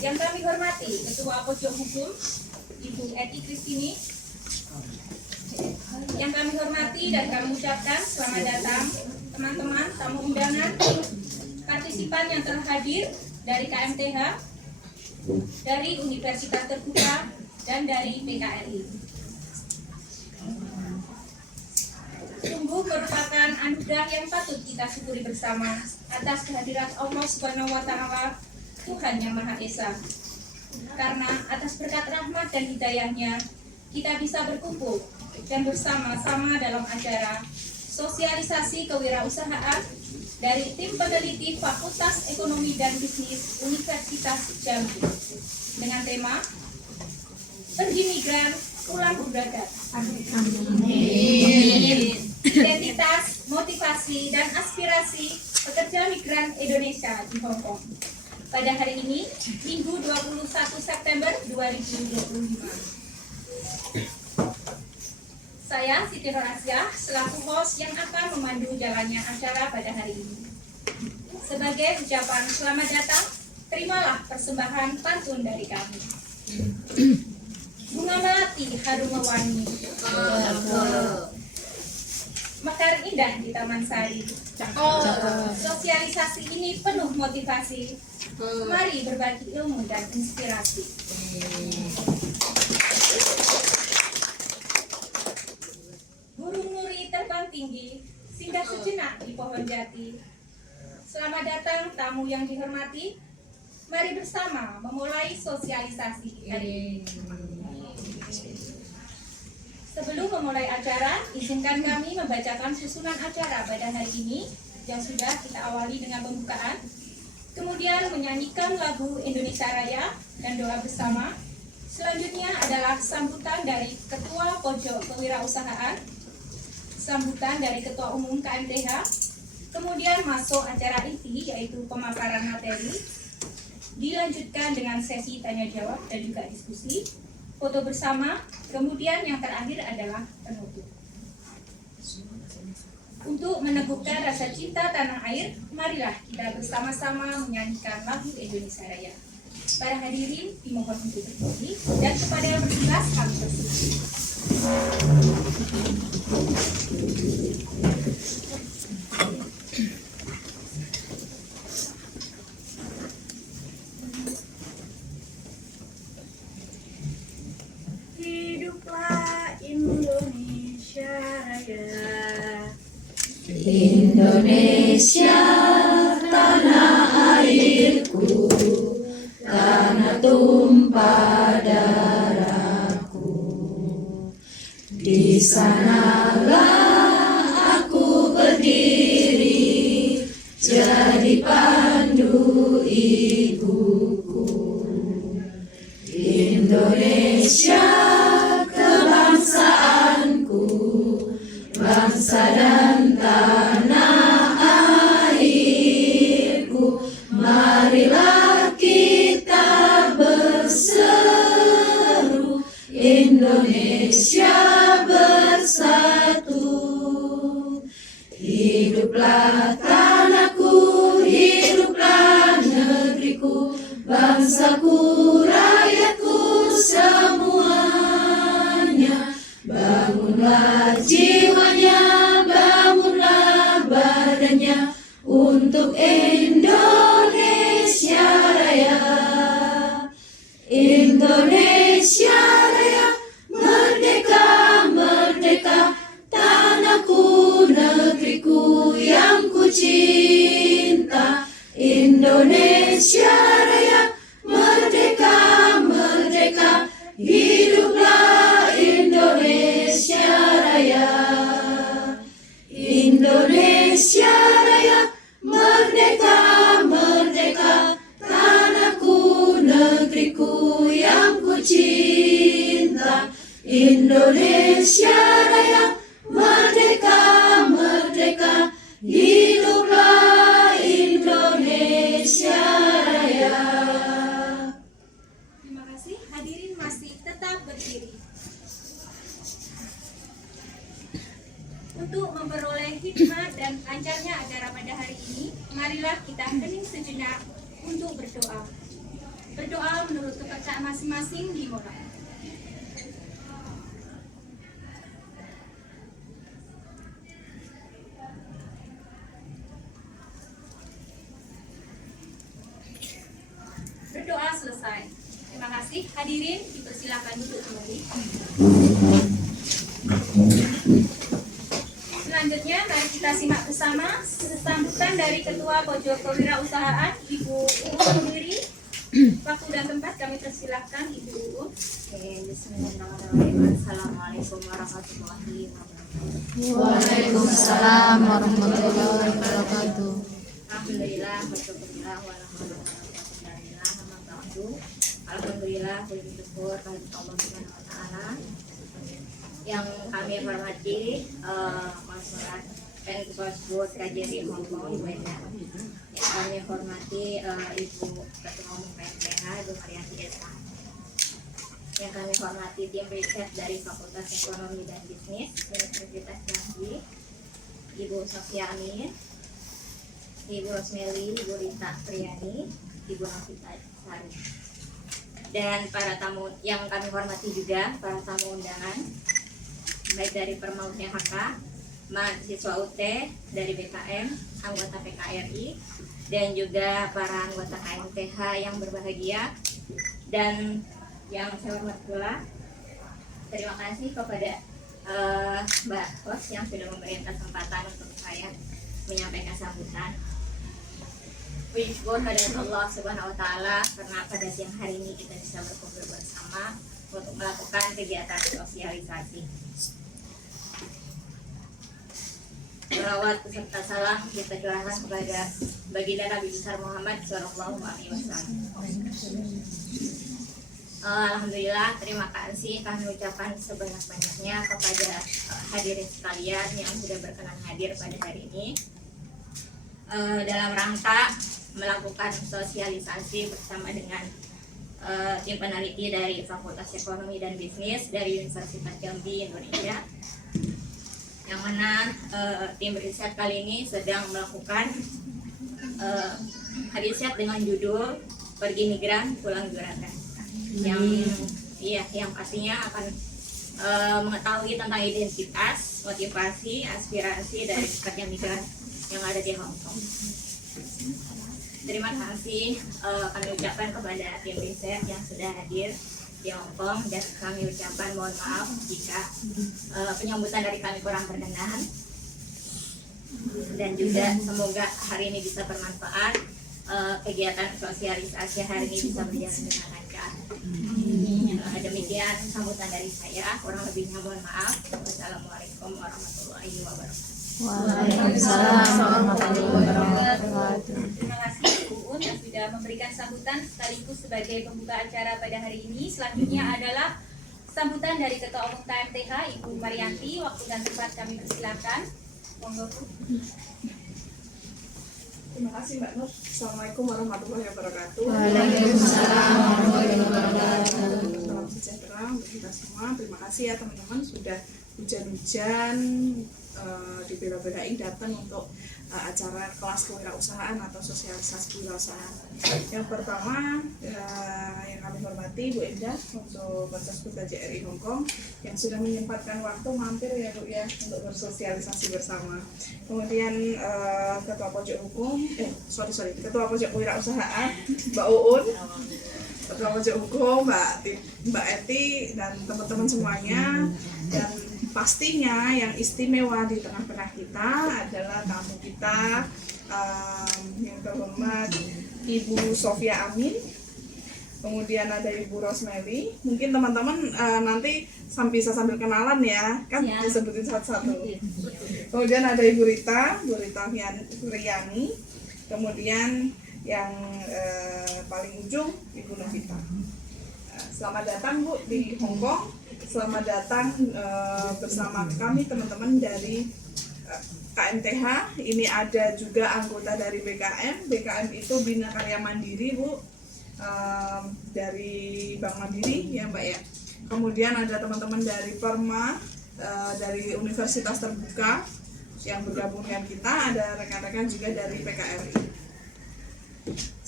Yang kami hormati Ketua Pojok Hukum Ibu Eti Kristini. Yang kami hormati dan kami ucapkan selamat datang teman-teman tamu undangan, partisipan yang telah hadir dari KMTH, dari Universitas Terbuka, dan dari PKRI. Sungguh merupakan anugerah yang patut kita syukuri bersama atas kehadiran Allah Subhanahu wa Ta'ala, Tuhan yang Maha Esa. Karena atas berkat rahmat dan hidayahnya, kita bisa berkumpul dan bersama-sama dalam acara sosialisasi kewirausahaan dari tim peneliti Fakultas Ekonomi dan Bisnis Universitas Jambi dengan tema Pergi Migran Pulang Berbakat. Identitas, motivasi, dan aspirasi pekerja migran Indonesia di Hong Kong. Pada hari ini, Minggu 21 September 2025. Saya Siti Nurasya, selaku host yang akan memandu jalannya acara pada hari ini. Sebagai ucapan selamat datang, terimalah persembahan pantun dari kami. Bunga melati harum mewangi, mekar indah di Taman Sari. Sosialisasi ini penuh motivasi. Mari berbagi ilmu dan inspirasi. Burung nuri terbang tinggi, singgah sejenak di pohon jati. Selamat datang tamu yang dihormati. Mari bersama memulai sosialisasi hari ini. Sebelum memulai acara, izinkan kami membacakan susunan acara pada hari ini yang sudah kita awali dengan pembukaan, kemudian menyanyikan lagu Indonesia Raya dan doa bersama. Selanjutnya adalah sambutan dari Ketua Pojok Kewirausahaan, sambutan dari Ketua Umum KMTH, kemudian masuk acara inti yaitu pemaparan materi, dilanjutkan dengan sesi tanya jawab dan juga diskusi, foto bersama, kemudian yang terakhir adalah penutup. Untuk meneguhkan rasa cinta tanah air, marilah kita bersama-sama menyanyikan lagu Indonesia Raya. Para hadirin dimohon untuk berdiri dan kepada yang bertugas kami persilahkan. Hiduplah Indonesia Raya. Indonesia tanah airku, tanah tumpah darahku. Di sanalah aku berdiri, jadi pandu ibuku. Indonesia kebangsaanku, bangsa dan tanah airku. Marilah kita berseru, Indonesia bersatu. Hiduplah tanahku, hiduplah negeriku, bangsaku, rakyatku semuanya. Bangunlah jiwanya, bangunlah badannya untuk Indonesia Raya. Indonesia Raya, merdeka, merdeka, tanahku, negeriku yang ku cinta. Indonesia Raya, merdeka, merdeka, hiduplah Indonesia Raya. Indonesia Raya, merdeka, merdeka, tanahku, negeriku yang ku cinta. Indonesia Raya, merdeka, merdeka, hiduplah Indonesia Raya. Terima kasih. Hadirin masih tetap berdiri. Untuk memperoleh hikmat dan lancarnya acara pada hari ini, marilah kita hening sejenak untuk berdoa. Berdoa menurut kepercayaan masing-masing dimulai. Berdoa selesai. Terima kasih. Hadirin dipersilakan duduk kembali. Selanjutnya mari kita simak bersama sambutan dari Ketua Pojok Kewirausahaan Ibu Uun Mundiri. Waktu dan tempat kami persilakan Ibu Uun. Bismillahirrahmanirrahim. Assalamualaikum warahmatullahi wabarakatuh. Waalaikumsalam warahmatullahi wabarakatuh. Alhamdulillah, bersyukurillah, walhamdulillah, alhamdulillah, puji syukur kepada Allah Subhanahu wa taala. Yang kami hormati Konsulat Enkosbud KJRI Hong Kong Ibu Enda. Yang kami hormati Ibu Ketua Umum KMTH Ibu Marianti Esa. Yang kami hormati tim riset dari Fakultas Ekonomi dan Bisnis Universitas Jambi, Ibu Sofia Amin, Ibu Rosmeli, Ibu Rita Priani, Ibu Novita Sari, dan para tamu yang kami hormati juga para tamu undangan baik dari Permaut HK, mahasiswa UT dari BKM, anggota PKRI, dan juga para anggota KMTH yang berbahagia. Dan yang saya hormati pula, terima kasih kepada Mbak Hos yang sudah memberikan kesempatan untuk saya menyampaikan sambutan. Puji syukur kepada Allah Subhanahu wa taala karena pada siang hari ini kita bisa berkumpul bersama untuk melakukan kegiatan sosialisasi. Selawat beserta salam kita curahkan kepada baginda Nabi besar Muhammad Shallallahu Alaihi Wasallam. Alhamdulillah, terima kasih kami ucapkan sebanyak-banyaknya kepada hadirin sekalian yang sudah berkenan hadir pada hari ini dalam rangka melakukan sosialisasi bersama dengan tim peneliti dari Fakultas Ekonomi dan Bisnis dari Universitas Jambi Indonesia, yang mana tim riset kali ini sedang melakukan riset dengan judul Pergi Migran Pulang Juragan, yang pastinya akan mengetahui tentang identitas, motivasi, aspirasi dari pekerja migran yang ada di Hong Kong. Terima kasih kami ucapkan kepada tim riset yang sudah hadir di Hong Kong, dan kami ucapkan mohon maaf jika penyambutan dari kami kurang berkenan, dan juga semoga hari ini bisa bermanfaat, kegiatan sosialisasi hari ini bisa berjalan dengan lancar. Demikian sambutan dari saya, kurang lebihnya mohon maaf. Wassalamualaikum warahmatullahi wabarakatuh. Waalaikumsalam warahmatullahi wabarakatuh. Terima kasih Ibu Uun yang sudah memberikan sambutan sekaligus sebagai pembuka acara pada hari ini. Selanjutnya adalah sambutan dari Ketua Umum KMTH Ibu Marianti. Waktu dan tempat kami persilakan. Monggo Bu. Terima kasih Mbak Nur. Assalamualaikum warahmatullahi wabarakatuh. Waalaikumsalam warahmatullahi wabarakatuh. Salam sejahtera untuk kita semua. Terima kasih ya teman-teman sudah hujan-hujan dibela-belain datang untuk acara kelas kewirausahaan atau sosialisasi kewirausahaan. Yang pertama yang kami hormati Bu Enda untuk Konsulat KJRI Hong Kong yang sudah menyempatkan waktu mampir ya Bu ya untuk bersosialisasi bersama. Kemudian Ketua Pojok Hukum, Ketua Pojok Kewirausahaan Mbak Uun, Ketua Pojok Hukum Mbak Eti dan teman-teman semuanya. Dan pastinya yang istimewa di tengah-tengah kita adalah tamu kita yang terhormat Ibu Sofia Amin, kemudian ada Ibu Rosmeli. Mungkin teman-teman nanti bisa sambil kenalan ya, kan Ya. disebutin satu-satu. Kemudian ada Ibu Rita Riani, kemudian yang paling ujung Ibu Novita. Selamat datang Bu di Hong Kong. Selamat datang bersama kami teman-teman dari KMTH. Ini ada juga anggota dari BKM. BKM itu Bina Karya Mandiri Bu, dari Bank Mandiri ya Mbak ya. Kemudian ada teman-teman dari Perma, dari Universitas Terbuka yang bergabung dengan kita. Ada rekan-rekan juga dari PKRI.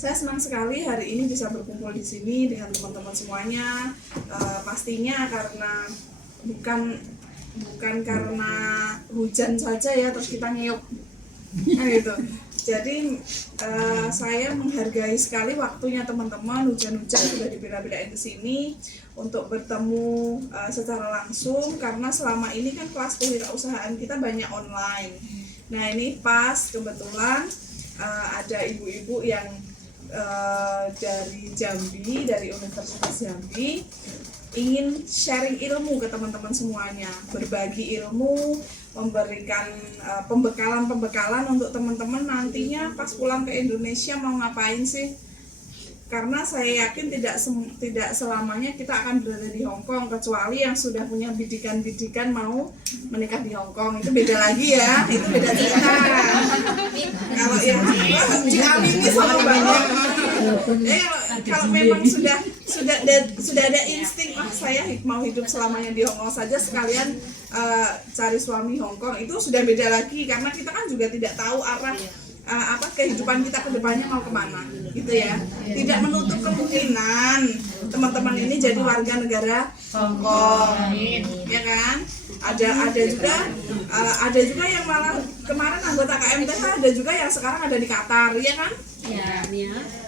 Saya senang sekali hari ini bisa berkumpul di sini dengan teman-teman semuanya. Pastinya karena bukan karena hujan saja ya terus kita ngeyuk nah gitu. Jadi saya menghargai sekali waktunya teman-teman, hujan-hujan sudah dibela-belain ke sini untuk bertemu secara langsung, karena selama ini kan kelas kewirausahaan kita banyak online. Nah ini pas kebetulan ada ibu-ibu yang dari Jambi, dari Universitas Jambi, ingin sharing ilmu ke teman-teman semuanya, berbagi ilmu, memberikan pembekalan untuk teman-teman nantinya pas pulang ke Indonesia mau ngapain sih? Karena saya yakin tidak selamanya kita akan berada di Hong Kong, kecuali yang sudah punya bidikan mau menikah di Hong Kong, itu beda lagi ya, itu beda cerita. Kalau yang diamini sama banyak, kalau memang sudah ada insting, saya mau hidup selamanya di Hong Kong saja, sekalian cari suami Hong Kong, itu sudah beda lagi, karena kita kan juga tidak tahu arah kehidupan kita ke depannya mau kemana gitu ya. Tidak menutup kemungkinan teman-teman ini jadi warga negara Hong Kong, ya kan? Ada juga yang malah kemarin anggota KMTH, ada juga yang sekarang ada di Qatar, ya kan?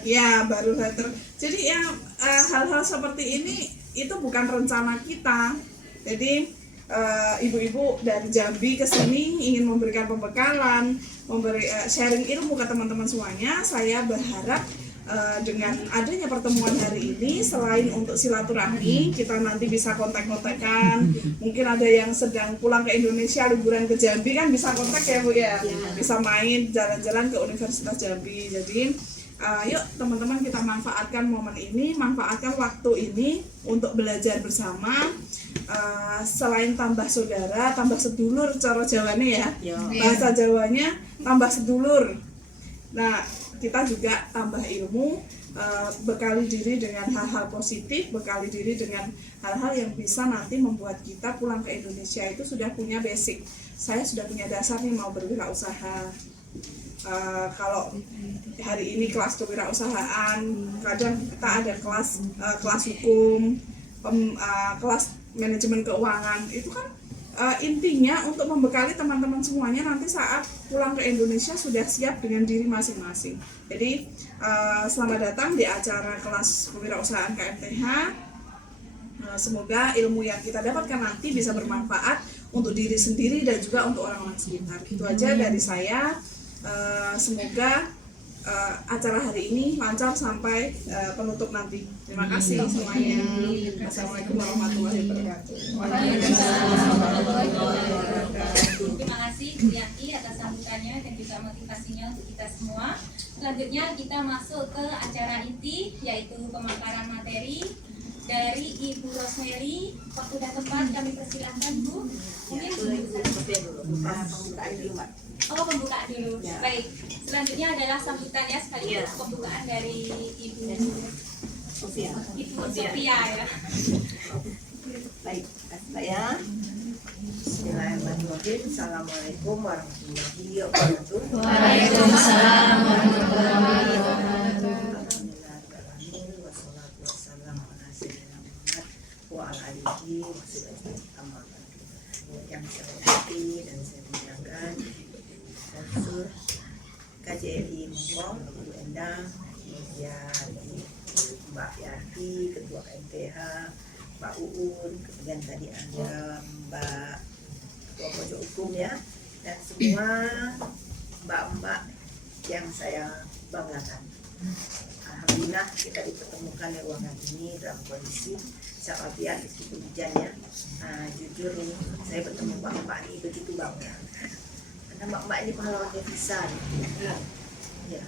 Ya baru jadi yang hal-hal seperti ini itu bukan rencana kita. Jadi ibu-ibu dari Jambi ke sini ingin memberikan pembekalan, sharing ilmu ke teman-teman semuanya. Saya berharap dengan adanya pertemuan hari ini, selain untuk silaturahmi, kita nanti bisa kontak-kontakan. Mungkin ada yang sedang pulang ke Indonesia, liburan ke Jambi kan bisa kontak ya Bu ya, bisa main jalan-jalan ke Universitas Jambi. Jadi yuk teman-teman kita manfaatkan momen ini, manfaatkan waktu ini untuk belajar bersama. Selain tambah saudara, tambah sedulur cara Jawane ya, bahasa Jawanya tambah sedulur. Nah kita juga tambah ilmu, bekali diri dengan hal-hal positif, bekali diri dengan hal-hal yang bisa nanti membuat kita pulang ke Indonesia itu sudah punya basic. Saya sudah punya dasar nih mau berwirausaha. Kalau hari ini kelas kewirausahaan, kadang kita ada kelas hukum, kelas manajemen keuangan, itu kan intinya untuk membekali teman-teman semuanya nanti saat pulang ke Indonesia sudah siap dengan diri masing-masing. Jadi selamat datang di acara kelas kewirausahaan KMTH. Semoga ilmu yang kita dapatkan nanti bisa bermanfaat untuk diri sendiri dan juga untuk orang-orang sekitar. Itu aja dari saya. Semoga acara hari ini lancar sampai penutup nanti. Terima kasih semuanya. Assalamualaikum warahmatullahi wabarakatuh. Terima kasih Bu Yati atas sambutannya dan juga motivasinya untuk kita semua. Selanjutnya kita masuk ke acara inti, yaitu pemaparan materi dari Ibu Rosemary. Waktu dan tempat kami persilahkan Bu. Mungkin pembukaan dulu. Baik. Selanjutnya adalah sambutan ya, sekaligus pembukaan dari Ibu Sofia ya. Baik, saya Bismillahirrahmanirrahim. Assalamualaikum warahmatullahi wabarakatuh. Waalaikumsalam warahmatullahi wabarakatuh. Alhamdulillahirrahmanirrahim. Wassalatu wassalamu ala sayyidina Muhammad wa ala alihi wa sahbihi ajmain. Yang saya hormati dan saya muliakan Profesor KJLI Hongkong, Ibu Endang, Mbak Yati, Ketua KMTH, Mbak Uun, kemudian tadi ada Mbak Ketua Pojok Hukum ya, dan semua mbak-mbak yang saya banggakan. Alhamdulillah kita dipertemukan di ruangan ini dalam kondisi sangat biar meskipun hujan ya. Jujur saya bertemu mbak-mbak ini begitu bangga. Karena mbak-mbak ini pahlawan devisa. Ya,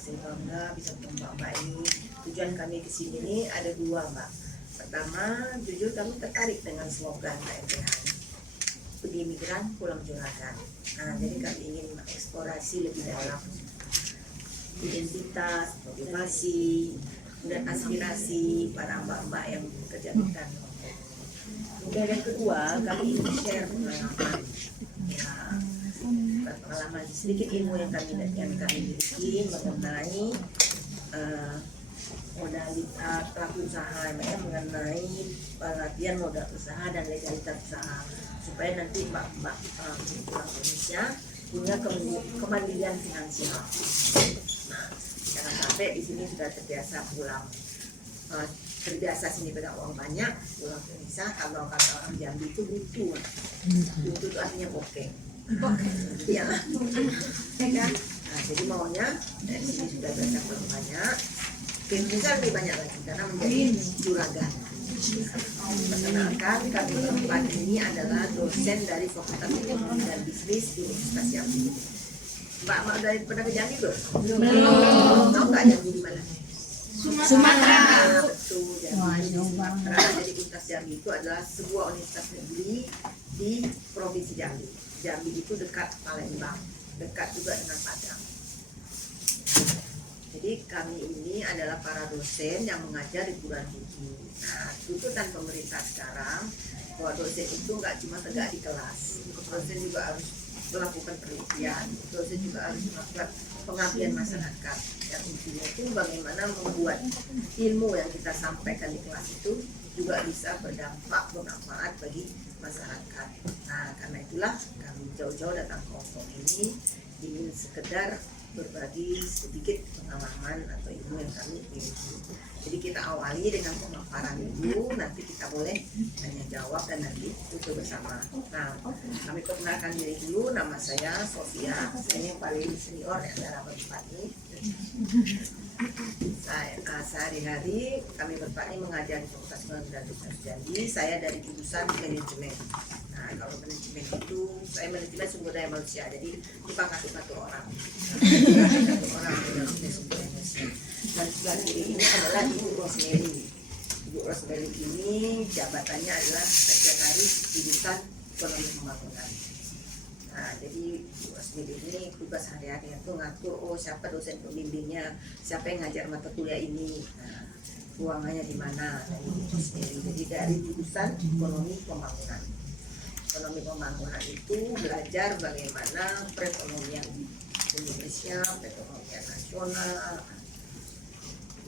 saya bangga bisa bertemu mbak-mbak ini. Tujuan kami ke sini ini ada dua mbak. Pertama, jujur kami tertarik dengan slogan KMTH, pergi migran pulang juragan. Jadi kami ingin mengeksplorasi lebih dalam identitas, motivasi, dan aspirasi para mbak-mbak yang bekerja migran. Kemudian yang kedua, kami ingin share pengalaman, pengalaman sedikit ilmu yang kami miliki mengenai pelaku usaha ya, mengenai pelatihan modal usaha dan legalitas usaha supaya nanti mbak-mbak pulang Indonesia punya kemandirian finansial. Nah, jangan sampai di sini sudah terbiasa pulang, terbiasa sini pegang uang banyak, pulang ke Indonesia kalau kata orang Jambi itu butuh itu artinya bokeh. Ya, kan? Nah, jadi maunya dari sini sudah biasa pulang banyak, ke Indonesia lebih banyak lagi karena menjadi juragan. Perkenalkan, kami berempat ini adalah dosen dari Fakultas Ekonomi dan Bisnis Universitas Jambi. Mbak dari pernah ke Jambi belum? Belum. Tahu nggak Jambi di mana? Sumatera. Betul, Jambi di Sumatera. Jadi Universitas Jambi itu adalah sebuah universitas negeri di Provinsi Jambi. Jambi itu dekat Palembang, dekat juga dengan Padang. Jadi kami ini adalah para dosen yang mengajar di perguruan tinggi. Nah, tuntutan pemerintah sekarang bahwa dosen itu nggak cuma tegak di kelas, dosen juga harus melakukan penelitian, dosen juga harus melakukan pengabdian masyarakat. Yang intinya itu bagaimana membuat ilmu yang kita sampaikan di kelas itu juga bisa berdampak, bermanfaat bagi masyarakat. Nah, karena itulah kami jauh-jauh datang ke Hongkong ini ingin sekedar berbagi sedikit pengalaman atau ilmu yang kami miliki. Jadi kita awali dengan pemaparan dulu, nanti kita boleh tanya jawab dan nanti tutup bersama. Nah, kami perkenalkan diri dulu. Nama saya Sofia, saya yang paling senior di antara berempat ini. Sehari-hari kami berempat ini mengajar di Fakultas Ekonomi dan Bisnis Jambi. Saya dari jurusan manajemen. Nah, kalau manajemen itu saya manajemen sumber daya manusia, jadi bukan ngatur-ngatur orang. Orang yang sumber daya manusia. Dan sebelah kiri ini adalah Ibu Rosemary. Ibu Rosemary ini jabatannya adalah sekretaris jurusan ekonomi pembangunan. Nah, jadi Ibu Rosemary ini tugas hari-hari itu ngatur siapa dosen pembimbingnya, siapa yang ngajar mata kuliah ini. Nah, ruangannya di mana dari Ibu Rosemary. Jadi dari jurusan ekonomi pembangunan. Ekonomi pembangunan itu belajar bagaimana perekonomian Indonesia, perekonomian nasional,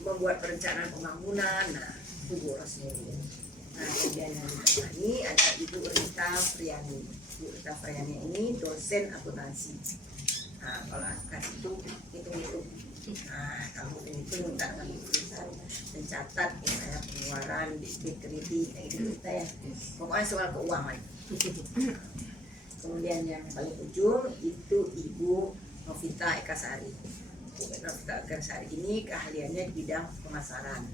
membuat perencanaan pembangunan. Nah, itu Bu Rosemary. Nah, kemudian yang ditemani ada Ibu Rita Friani. Ibu Rita Friani ini dosen akuntansi. Nah, kalau akuntansi itu hitung-hitung. Nah, kamu itu minta kami mencatat misalnya pengeluaran, debit, kredit, kayak gitu kita ya. Pokoknya soal keuangan. Kemudian yang paling ujung itu Ibu Novita Ekasari. Bu Novita Ekasari ini keahliannya di bidang pemasaran.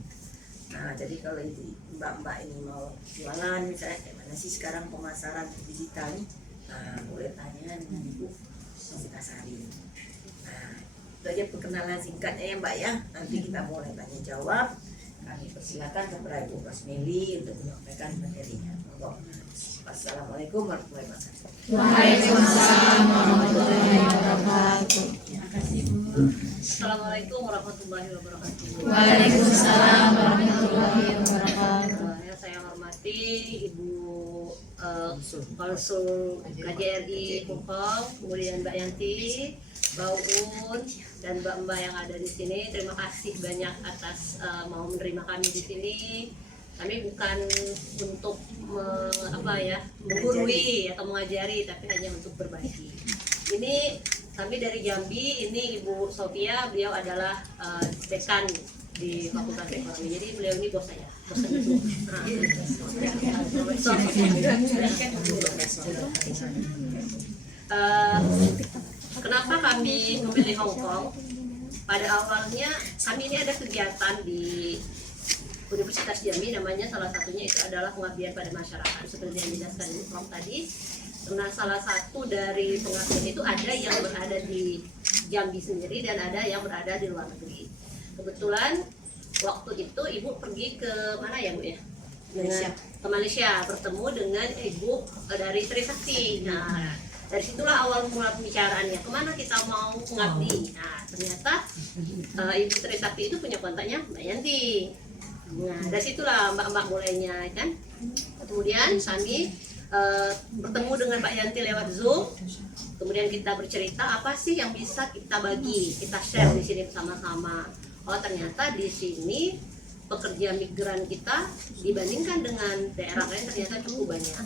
Nah, jadi kalau itu mbak-mbak ini mau jualan misalnya, gimana sih sekarang pemasaran digital nih? Nah, boleh tanya dengan Ibu Novita Ekasari. Nah, itu aja perkenalan singkatnya ya Mbak ya. Nanti kita mulai tanya jawab. Kami persilakan kepada Ibu Rosemary untuk menyampaikan materinya. Assalamualaikum warahmatullahi wabarakatuh. Waalaikumsalam warahmatullahi wabarakatuh. Assalamualaikum warahmatullahi wabarakatuh. Waalaikumsalam warahmatullahi wabarakatuh. Yang saya hormati Ibu Konsul KJRI Hongkong, kemudian Mbak Yanti, Mbak Uun, dan Mbak-mbak yang ada di sini. Terima kasih banyak atas mau menerima kami di sini. Kami bukan untuk menggurui atau mengajari, tapi hanya untuk berbagi. Ini kami dari Jambi, ini Ibu Sofia, beliau adalah dekan di Fakultas Ekonomi. Jadi beliau ini bos saya, bos itu. Kenapa kami memilih Hong Kong? Pada awalnya kami ini ada kegiatan di Universitas Jambi, namanya salah satunya itu adalah pengabdian pada masyarakat seperti yang dijelaskan Ibu Prof tadi. Nah, salah satu dari pengabdian itu ada yang berada di Jambi sendiri dan ada yang berada di luar negeri. Kebetulan waktu itu Ibu pergi ke mana ya Bu ya? Ke Malaysia, bertemu dengan Ibu dari Trisakti. Nah, dari situlah awal mula pembicaraannya, kemana kita mau mengabdi. Nah, ternyata Ibu Trisakti itu punya kontaknya Mbak Yanti. Nah, dari situlah mbak-mbak mulainya kan. Kemudian kami bertemu dengan Mbak Yanti lewat Zoom. Kemudian kita bercerita apa sih yang bisa kita bagi, kita share di sini bersama-sama. Oh, ternyata di sini pekerja migran kita dibandingkan dengan daerah lain ternyata cukup banyak.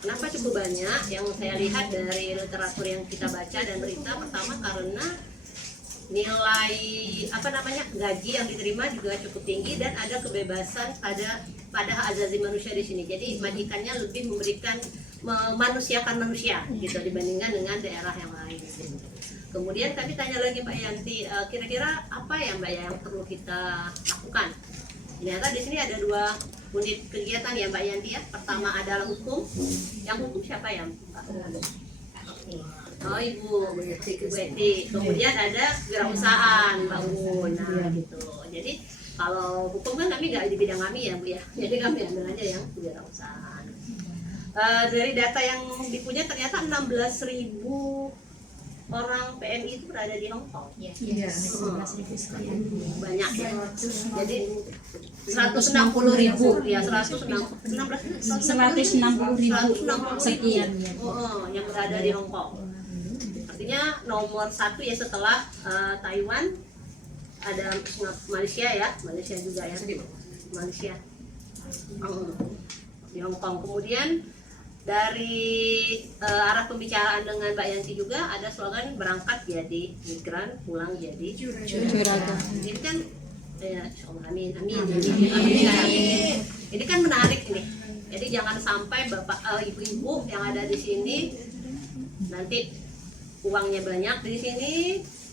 Kenapa cukup banyak? Yang saya lihat dari literatur yang kita baca dan berita, pertama karena nilai gaji yang diterima juga cukup tinggi dan ada kebebasan pada hak asasi manusia di sini. Jadi majikannya lebih memberikan memanusiakan manusia gitu dibandingkan dengan daerah yang lain. Kemudian kami tanya lagi Mbak Yanti, kira-kira apa ya Mbak yang perlu kita lakukan? Ternyata di sini ada 2 unit kegiatan ya Mbak Yanti ya. Pertama adalah hukum. Yang hukum siapa ya Mbak? Oh Ibu Betty. Kemudian ada wirausahaan Mbak Un. Nah gitu. Jadi kalau hukum kan kami nggak di bidang kami ya Bu ya. Jadi kami ambil aja yang wirausahaan. Dari data yang dipunya ternyata 16.000 orang PMI itu berada di Hong Kong. Iya. Banyak ya. Jadi 160.000. ya 160.000 sekian ya. Yang berada di Hong Kong. Artinya nomor 1 ya setelah Taiwan ada Malaysia ya, Malaysia juga ya, Malaysia di Hong Kong. Kemudian dari arah pembicaraan dengan Mbak Yanti juga ada slogan berangkat jadi migran, pulang jadi juragan. Ini kan amin. Ini kan menarik nih. Jadi jangan sampai bapak ibu-ibu yang ada di sini nanti uangnya banyak di sini,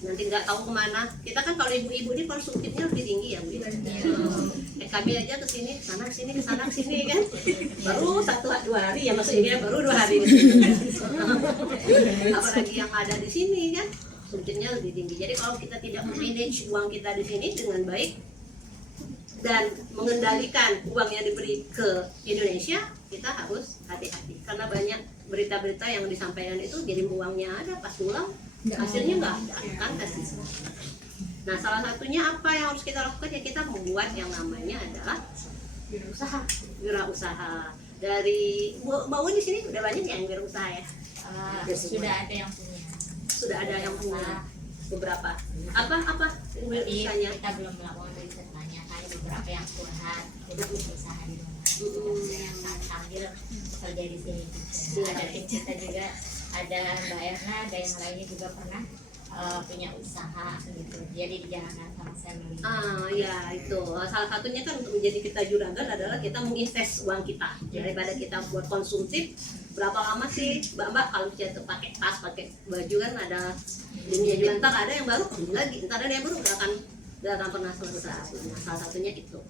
nanti nggak tahu kemana. Kita kan kalau ibu-ibu ini konsumtifnya lebih tinggi ya Bu. Kami aja ke sini, sana ke sini kan. Baru 1-2 hari ya maksudnya baru 2 hari. Apalagi yang ada di sini kan, konsumtifnya lebih tinggi. Jadi kalau kita tidak manage uang kita di sini dengan baik dan mengendalikan uang yang diberi ke Indonesia, kita harus hati-hati karena banyak berita-berita yang disampaikan itu jadi uangnya ada pas pulang hasilnya nggak ada kan kasih. Nah salah satunya apa yang harus kita lakukan ya kita membuat yang namanya adalah wirausaha. Dari Mbak di sini udah banyak yang wirausaha ya? Sudah ada yang punya. Sudah ada yang punya beberapa. Apa wirausaanya? Kita belum melakukan riset banyak, ada beberapa yang curhat jadi usaha di rumah. Yang sambil kerja di sini juga. Ada tim kita juga, ada Mbak Erna, ada yang lainnya juga pernah punya usaha gitu. Jadi dijalankan sama family. Ya itu salah satunya kan untuk menjadi kita juragan adalah kita menginvest uang kita daripada kita buat konsumtif. Berapa lama sih Mbak kalau jatuh pakai tas, pakai baju kan ada dunia juga, ntar ada yang baru beli lagi, ntar ada yang baru nggak akan pernah selesai. Nah, salah satunya itu.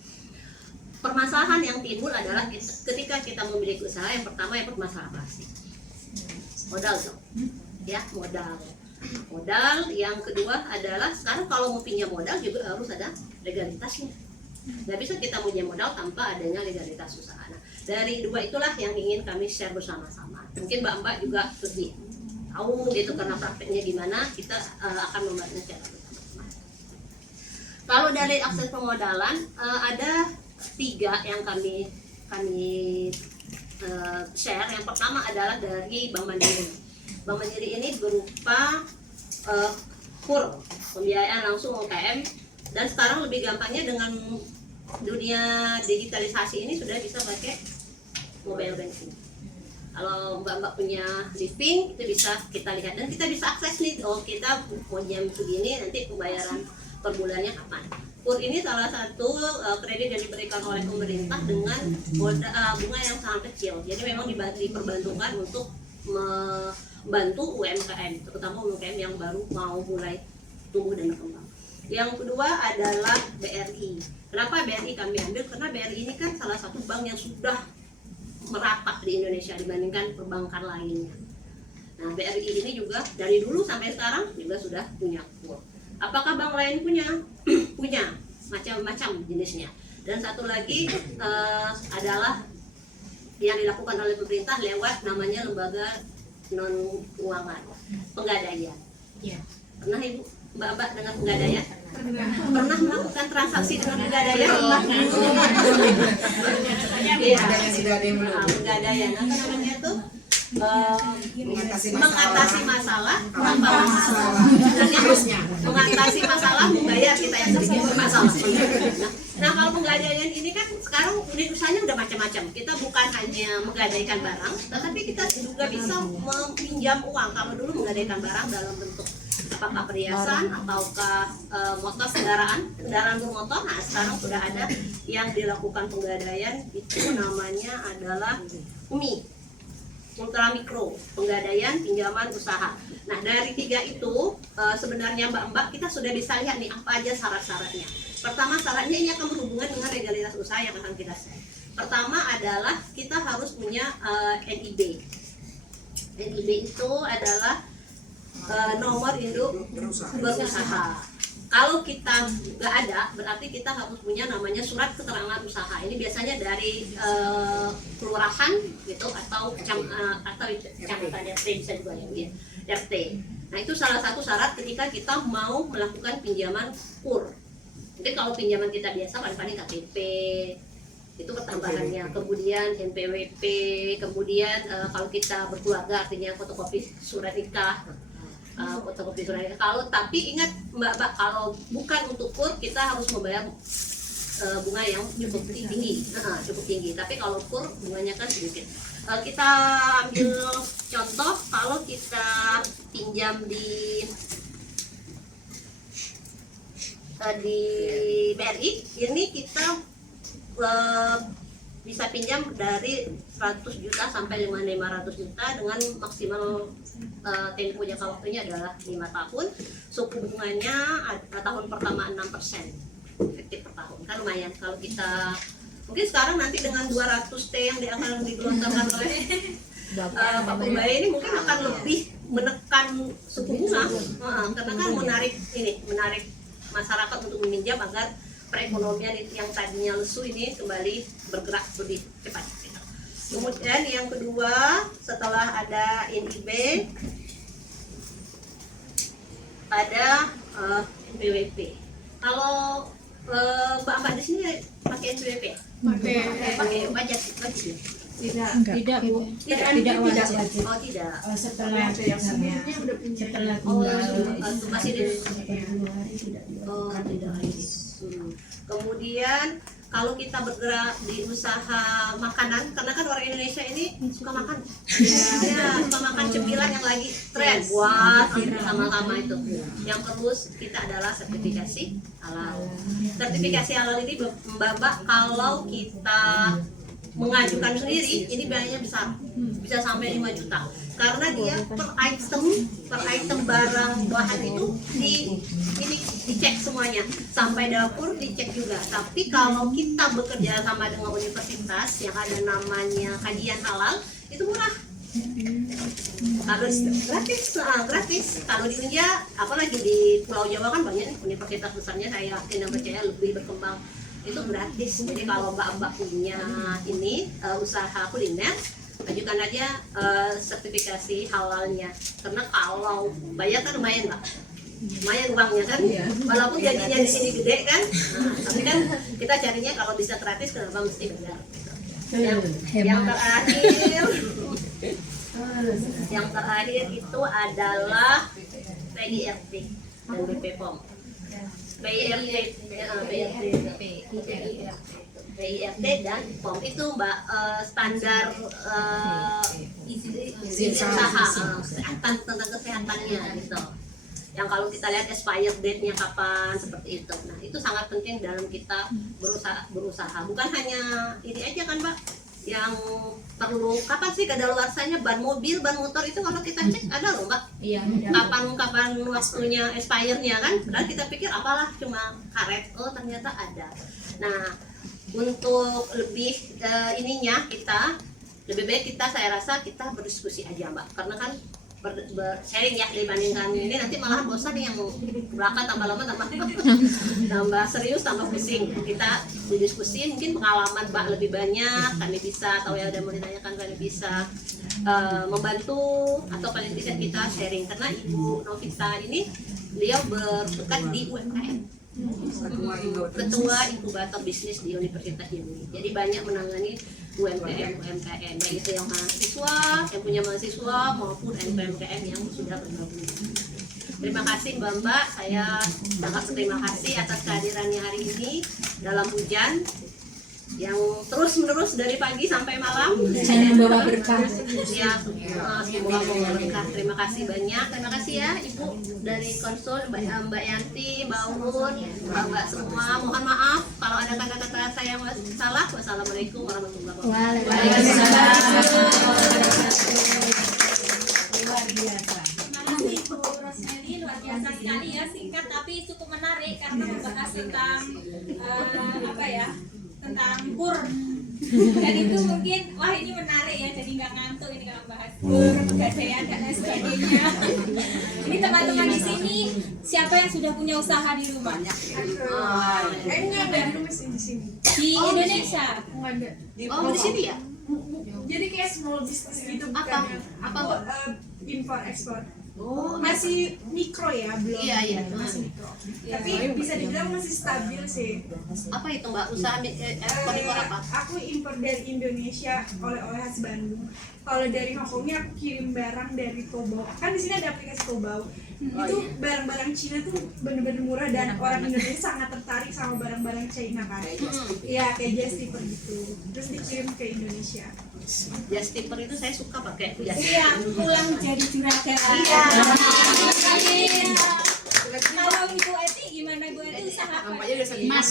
Permasalahan yang timbul adalah ketika kita memiliki usaha, yang pertama yang permasalahan pasti modal dong, ya modal. Yang kedua adalah sekarang kalau mau pinjam modal juga harus ada legalitasnya. Nggak bisa kita punya modal tanpa adanya legalitas usaha. Nah, dari 2 itulah yang ingin kami share bersama-sama. Mungkin Mbak juga lebih tahu gitu karena prakteknya gimana, kita akan membahasnya secara bersama-sama. Kalau dari akses pemodalan ada 3 yang kami share. Yang pertama adalah dari Bank Mandiri. Bank Mandiri ini berupa KUR, pembiayaan langsung UMKM, dan sekarang lebih gampangnya dengan dunia digitalisasi ini sudah bisa pakai mobile banking. Kalau Mbak punya living itu bisa kita lihat dan kita bisa akses nih, kita mau jam segini nanti pembayaran per bulannya kapan. KUR ini salah satu kredit yang diberikan oleh pemerintah dengan bunga yang sangat kecil. Jadi memang diperbantukan untuk membantu UMKM, terutama UMKM yang baru mau mulai tumbuh dan berkembang. Yang kedua adalah BRI. Kenapa BRI kami ambil? Karena BRI ini kan salah satu bank yang sudah merata di Indonesia dibandingkan perbankan lainnya. Nah, BRI ini juga dari dulu sampai sekarang juga sudah punya KUR. Apakah bank lain punya? Punya, macam-macam jenisnya. Dan satu lagi adalah yang dilakukan oleh pemerintah lewat namanya lembaga non keuangan, Pegadaian. Iya. Pernah Ibu Mbak dengar Pegadaian? Pernah melakukan transaksi dengan Pegadaian? Iya. Pegadaian. Apa namanya tuh? mengatasi masalah tanpa masalah. Mengatasi masalah membayar kita yang sedikit bermasalah. Nah kalau penggadaian ini kan sekarang unit usahanya udah macam-macam. Kita bukan hanya menggadaikan barang, tetapi kita juga bisa meminjam uang. Kalau dulu menggadaikan barang dalam bentuk apakah perhiasan ataukah motor kendaraan bermotor. Nah sekarang sudah ada yang dilakukan penggadaian, itu namanya adalah UMI, ultra mikro, penggadaian pinjaman usaha. Nah dari 3 itu sebenarnya mbak-mbak kita sudah bisa lihat nih apa aja syarat-syaratnya. Pertama syaratnya ini akan berhubungan dengan legalitas usaha yang akan kita share. Pertama adalah kita harus punya NIB. NIB itu adalah nomor induk berusaha. Kalau kita nggak ada, berarti kita harus punya namanya surat keterangan usaha. Ini biasanya dari kelurahan gitu atau kecamatan RT bisa juga ya, RT. Nah itu salah satu syarat ketika kita mau melakukan pinjaman KUR. Jadi kalau pinjaman kita biasa paling-paling KTP itu pertambahannya, kemudian NPWP, kemudian kalau kita berkeluarga artinya fotokopi surat nikah. Fotokopi surat nikah. Kalau tapi ingat mbak, kalau bukan untuk KUR kita harus membayar bunga yang cukup tinggi. Tapi kalau KUR bunganya kan sedikit. Kita ambil contoh kalau kita pinjam di BRI, ini kita bisa pinjam dari 100 juta sampai 500 juta dengan maksimal tempo jangka waktunya adalah 5 tahun. Suku bunganya tahun pertama 6% efektif per tahun, kan lumayan. Kalau kita mungkin sekarang nanti dengan 200T yang akan digelontorkan oleh Pak Purbaya ini mungkin akan lebih menekan suku bunga, karena kan menarik masyarakat untuk meminjam agar perekonomian yang tadinya lesu ini kembali bergerak lebih cepat. Kemudian yang kedua, setelah ada NIB, ada NPWP. Kalau mbak-mbak di sini pakai NPWP? Pakai wajib. Tidak Bu. Tidak wajib. Oh tidak. Setelah setelah Masih di Februari tidak. Oh tidak. Kemudian kalau kita bergerak di usaha makanan, karena kan orang Indonesia ini suka makan, suka makan cemilan yang lagi tren buat sama-sama itu. Yang terus kita adalah sertifikasi halal. Sertifikasi halal ini mbak, kalau kita mengajukan sendiri, ini biayanya besar, bisa sampai 5 juta. Karena dia per item barang bahan itu dicek semuanya, sampai dapur dicek juga. Tapi kalau kita bekerja sama dengan universitas yang ada namanya kajian halal, itu murah. Kalau gratis. Kalau di Unja, apalagi di Pulau Jawa kan banyak nih universitas besarnya, saya yakin dan percaya lebih berkembang, itu gratis. Jadi kalau mbak-mbak punya ini usaha kuliner, ajukan aja sertifikasi halalnya. Karena kalau bayar kan lumayan mbak, lumayan uangnya kan, walaupun gajinya di sini gede kan, tapi kan kita carinya kalau bisa gratis, kenapa mesti bayar? Yang terakhir itu adalah PIRT dan BP POM. PIRT dan POM itu mbak standar izin usaha, kesehatan, tentang kesehatannya gitu. Yang kalau kita lihat expired date-nya kapan, seperti itu. Nah itu sangat penting dalam kita berusaha. Bukan hanya ini aja kan mbak, yang perlu kapan sih kadaluarsanya ban mobil, ban motor itu kalau kita cek ada loh mbak. Iya. Kapan waktunya expire-nya kan? Padahal kita pikir apalah cuma karet, oh ternyata ada. Nah untuk lebih ininya kita lebih baik saya rasa kita berdiskusi aja mbak, karena kan sharing ya, dibandingkan ini nanti malah bosan yang belakang tambah lama tambah serius tambah pusing. Kita didiskusin, mungkin pengalaman mbak lebih banyak, kami bisa, atau yang ada mau ditanyakan kami bisa membantu, atau paling tidak kita sharing, karena Ibu Novita ini beliau berpekat di UMKM, ketua inkubator bisnis di Universitas Yunani. Jadi banyak menangani UMKM UMKM, baik itu yang mahasiswa, yang punya mahasiswa maupun UMKM yang sudah bergabung. Terima kasih Mbak, saya sangat terima kasih atas kehadirannya hari ini dalam hujan yang terus menerus dari pagi sampai malam. Saya membawa berkah. Ya, semoga membawa berkah. Terima kasih banyak. Terima kasih ya Ibu dari Konsul, Mbak Yanti, Mbak Uun, Mbak semua. Mohon maaf kalau ada kata-kata saya yang salah. Wassalamualaikum warahmatullahi wabarakatuh. Luar biasa. Terima kasih Ibu Rosmeli, luar biasa sekali ya, singkat tapi cukup menarik karena membahas tentang apa ya, tentang pur. Dan itu mungkin wah ini menarik ya, jadi nggak ngantuk ini kalau bahas pur, pegadaian dan lain sebagainya. Ini teman-teman di sini siapa yang sudah punya usaha di rumah? Enggak ada di rumah di sini. Di Indonesia. Enggak ada. Oh, di sini ya? Jadi kayak small business gitu Apa? bukan. Apa, Aku, Mbak? impor ekspor. Oh, Masih mikro ya, belum. Iya, iya. Masih mikro. Tapi bisa dibilang masih stabil sih. apa itu Mbak? Usaha ekspor impor apa? Aku impor dari Indonesia oleh-oleh khas Bandung. Kalau dari Hongkongnya aku kirim barang dari Taobao. Kan di sini ada aplikasi Taobao. Itu barang-barang Cina tuh bener-bener murah dan orang Indonesia sangat tertarik sama barang-barang China kan. Iya, kayak jas slipper gitu. Terus dikirim ke Indonesia. Jas slipper itu saya suka pakai jas. Iya, pulang jadi juragan. Iya. Kalau Ibu Eti gimana Ibu Eti usaha apa? Mas.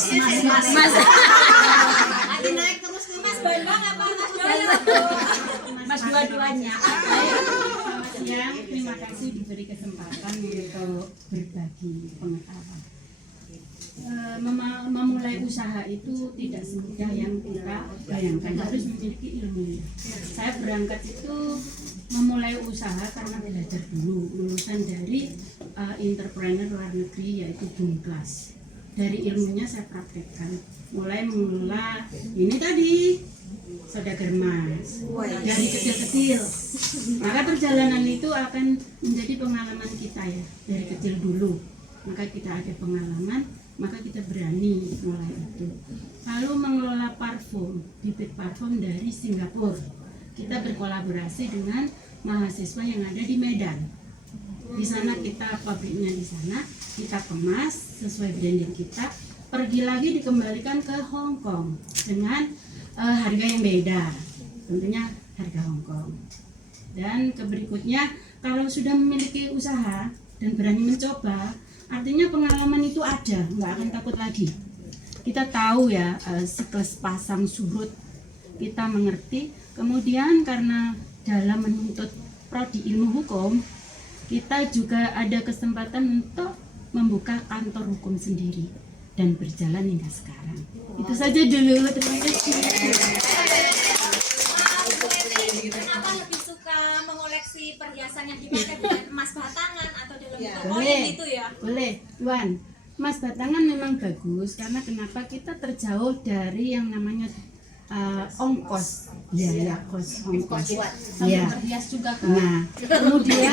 Lagi naik terus nih Mas Bambang apa Mas Doyo? Mas dua-duanya. Siang, terima kasih diberi kesempatan untuk berbagi pengetahuan. Memulai usaha itu tidak semudah yang kita bayangkan, harus memiliki ilmu. Saya berangkat itu memulai usaha karena belajar dulu lulusan dari entrepreneur luar negeri yaitu Bumklas. Dari ilmunya saya praktekkan, mulai mengelola ini tadi saudagar emas dari kecil-kecil. Maka perjalanan itu akan menjadi pengalaman kita ya, dari kecil dulu. Maka kita ada pengalaman, maka kita berani mulai itu. Lalu mengelola parfum, bibit parfum dari Singapura. Kita berkolaborasi dengan mahasiswa yang ada di Medan. Di sana kita pabriknya di sana, kita kemas sesuai branding kita, pergi lagi dikembalikan ke Hong Kong dengan harga yang beda, tentunya harga Hong Kong. Dan berikutnya kalau sudah memiliki usaha dan berani mencoba, artinya pengalaman itu ada, nggak akan takut lagi. Kita tahu ya siklus pasang surut, kita mengerti. Kemudian karena dalam menuntut prodi ilmu hukum, kita juga ada kesempatan untuk membuka kantor hukum sendiri dan berjalan hingga sekarang. Itu saja dulu, terima kasih. Kenapa lebih suka mengoleksi perhiasan yang dipakai dengan emas batangan atau dalam bentuk Boleh. koin gitu ya? Boleh, Tuan. Emas batangan memang bagus karena kenapa kita terjauh dari yang namanya ongkos. Ya, kos ongkos. Ya. Nah, kemudian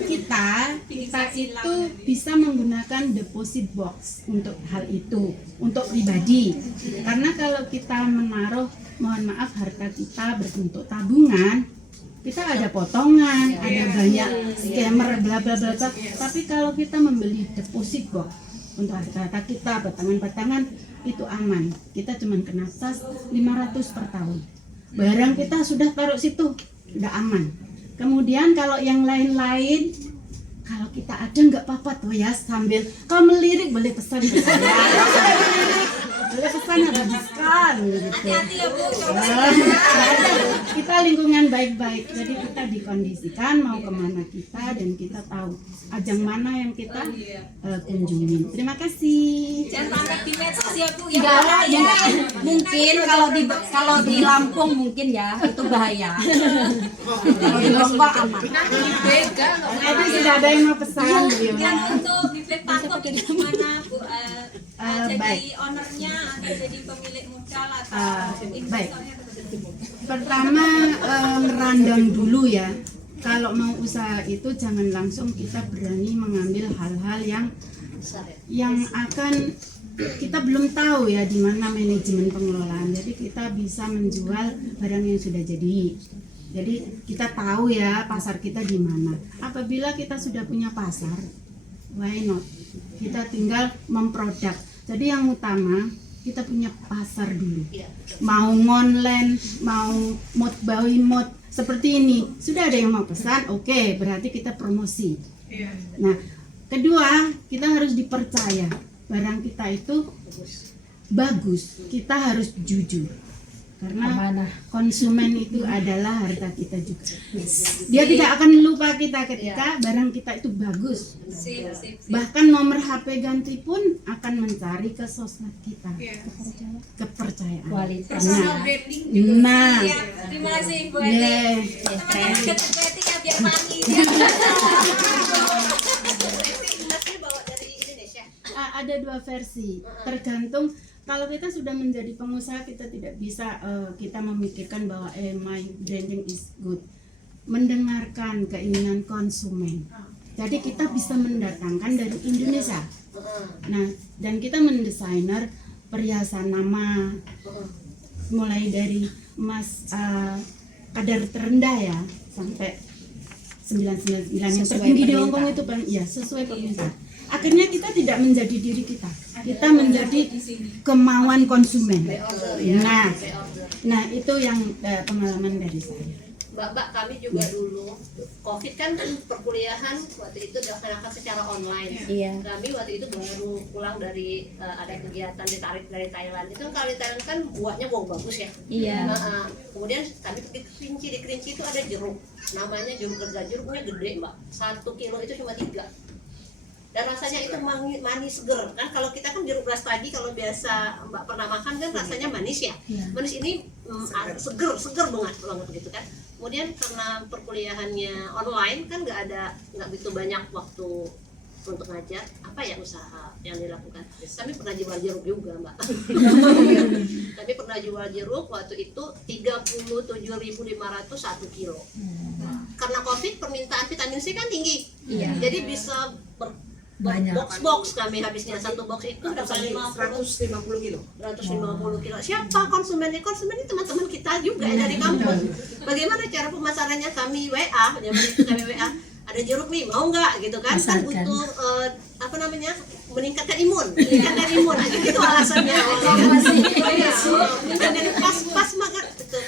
kita itu bisa menggunakan deposit box untuk hal itu, untuk pribadi. Karena kalau kita menaruh, mohon maaf, harta kita berbentuk tabungan, kita ada potongan, ada banyak scammer, bla bla bla bla. Tapi kalau kita membeli deposit box untuk harta kita, batangan-batangan, itu aman. Kita cuma kena tas 500 per tahun. Barang kita sudah taruh situ, udah aman. Kemudian kalau yang lain-lain, kalau kita ada nggak apa-apa tuh ya, sambil kalau melirik boleh pesan ke saya. Boleh pesan, ada diskon gitu. Hati-hati ya Bu. Kita lingkungan baik-baik, jadi kita dikondisikan mau kemana kita dan kita tahu ajang mana yang kita kunjungi. Terima kasih. Jangan pamer di medsos ya Bu. Ya, Enggak, bahaya. mungkin kalau di Lampung mungkin ya itu bahaya. Kalau di Lombok aman. Tapi sudah ada yang mau pesan. Yang untuk bibit parfum ini gimana Bu? Jadi baik. ownernya atau jadi pemilik modal atau baik. investornya? Pertama ngerandang dulu ya. Kalau mau usaha itu jangan langsung kita berani mengambil hal-hal yang akan kita belum tahu ya di mana manajemen pengelolaan. Jadi kita bisa menjual barang yang sudah jadi. Jadi kita tahu ya pasar kita di mana. Apabila kita sudah punya pasar, why not? Kita tinggal memproduk. Jadi yang utama kita punya pasar dulu. Mau online, mau bawi mod seperti ini. Sudah ada yang mau pesan, oke, berarti kita promosi. Nah, kedua, kita harus dipercaya barang kita itu bagus. Kita harus jujur. Karena konsumen itu adalah harta kita juga. Dia tidak akan lupa kita ketika barang kita itu bagus. Bahkan nomor HP ganti pun akan mencari ke sosmed kita. Kepercayaan. Personal branding juga. Nah, Ya, terima kasih Bu Ade. yeah. Teman-teman dekat berarti ya biar wangi. Masnya bawa dari Indonesia. Ada dua versi, tergantung. Kalau kita sudah menjadi pengusaha, kita tidak bisa kita memikirkan bahwa my branding is good, mendengarkan keinginan konsumen. Jadi kita bisa mendatangkan dari Indonesia. Nah, dan kita mendesainer perhiasan nama, mulai dari emas kadar terendah ya sampai 999 yang tertinggi di Hongkong itu ya sesuai permintaan. Akhirnya kita tidak menjadi diri kita menjadi kemauan konsumen. Nah itu yang pengalaman dari saya. Mbak, kami juga dulu COVID kan perkuliahan waktu itu dilaksanakan secara online. Iya. Kami waktu itu baru pulang dari ada kegiatan ditarik dari Thailand. Itu kan kalau di Thailand kan buatnya wow bagus ya. Iya. Kemudian kami di Kerinci itu ada jeruk. Namanya jeruk gerga, jeruknya gede Mbak. 1 kilo itu cuma 3. Dan rasanya itu manis seger kan. Kalau kita kan jeruk lestagi kalau biasa Mbak pernah makan kan rasanya manis ya. Manis ini seger banget gitu kan. Kemudian karena perkuliahannya online kan nggak begitu banyak waktu untuk ngajar. Apa ya usaha yang dilakukan? Kami pernah jual jeruk juga Mbak. Kami pernah jual jeruk waktu itu 37.500 1 kilo. Karena COVID permintaan vitamin C kan tinggi. Jadi bisa box kami habisnya. Satu box itu dapat 150 kilo. 150 kilo. Siapa konsumennya? Konsumennya teman-teman kita juga dari kampus. Bagaimana cara pemasarannya? Kami WA, kami WA. Ada jeruk nih, mau nggak gitu kan? Kan butuh meningkatkan imun. Aja gitu alasannya. Pas banget gitu.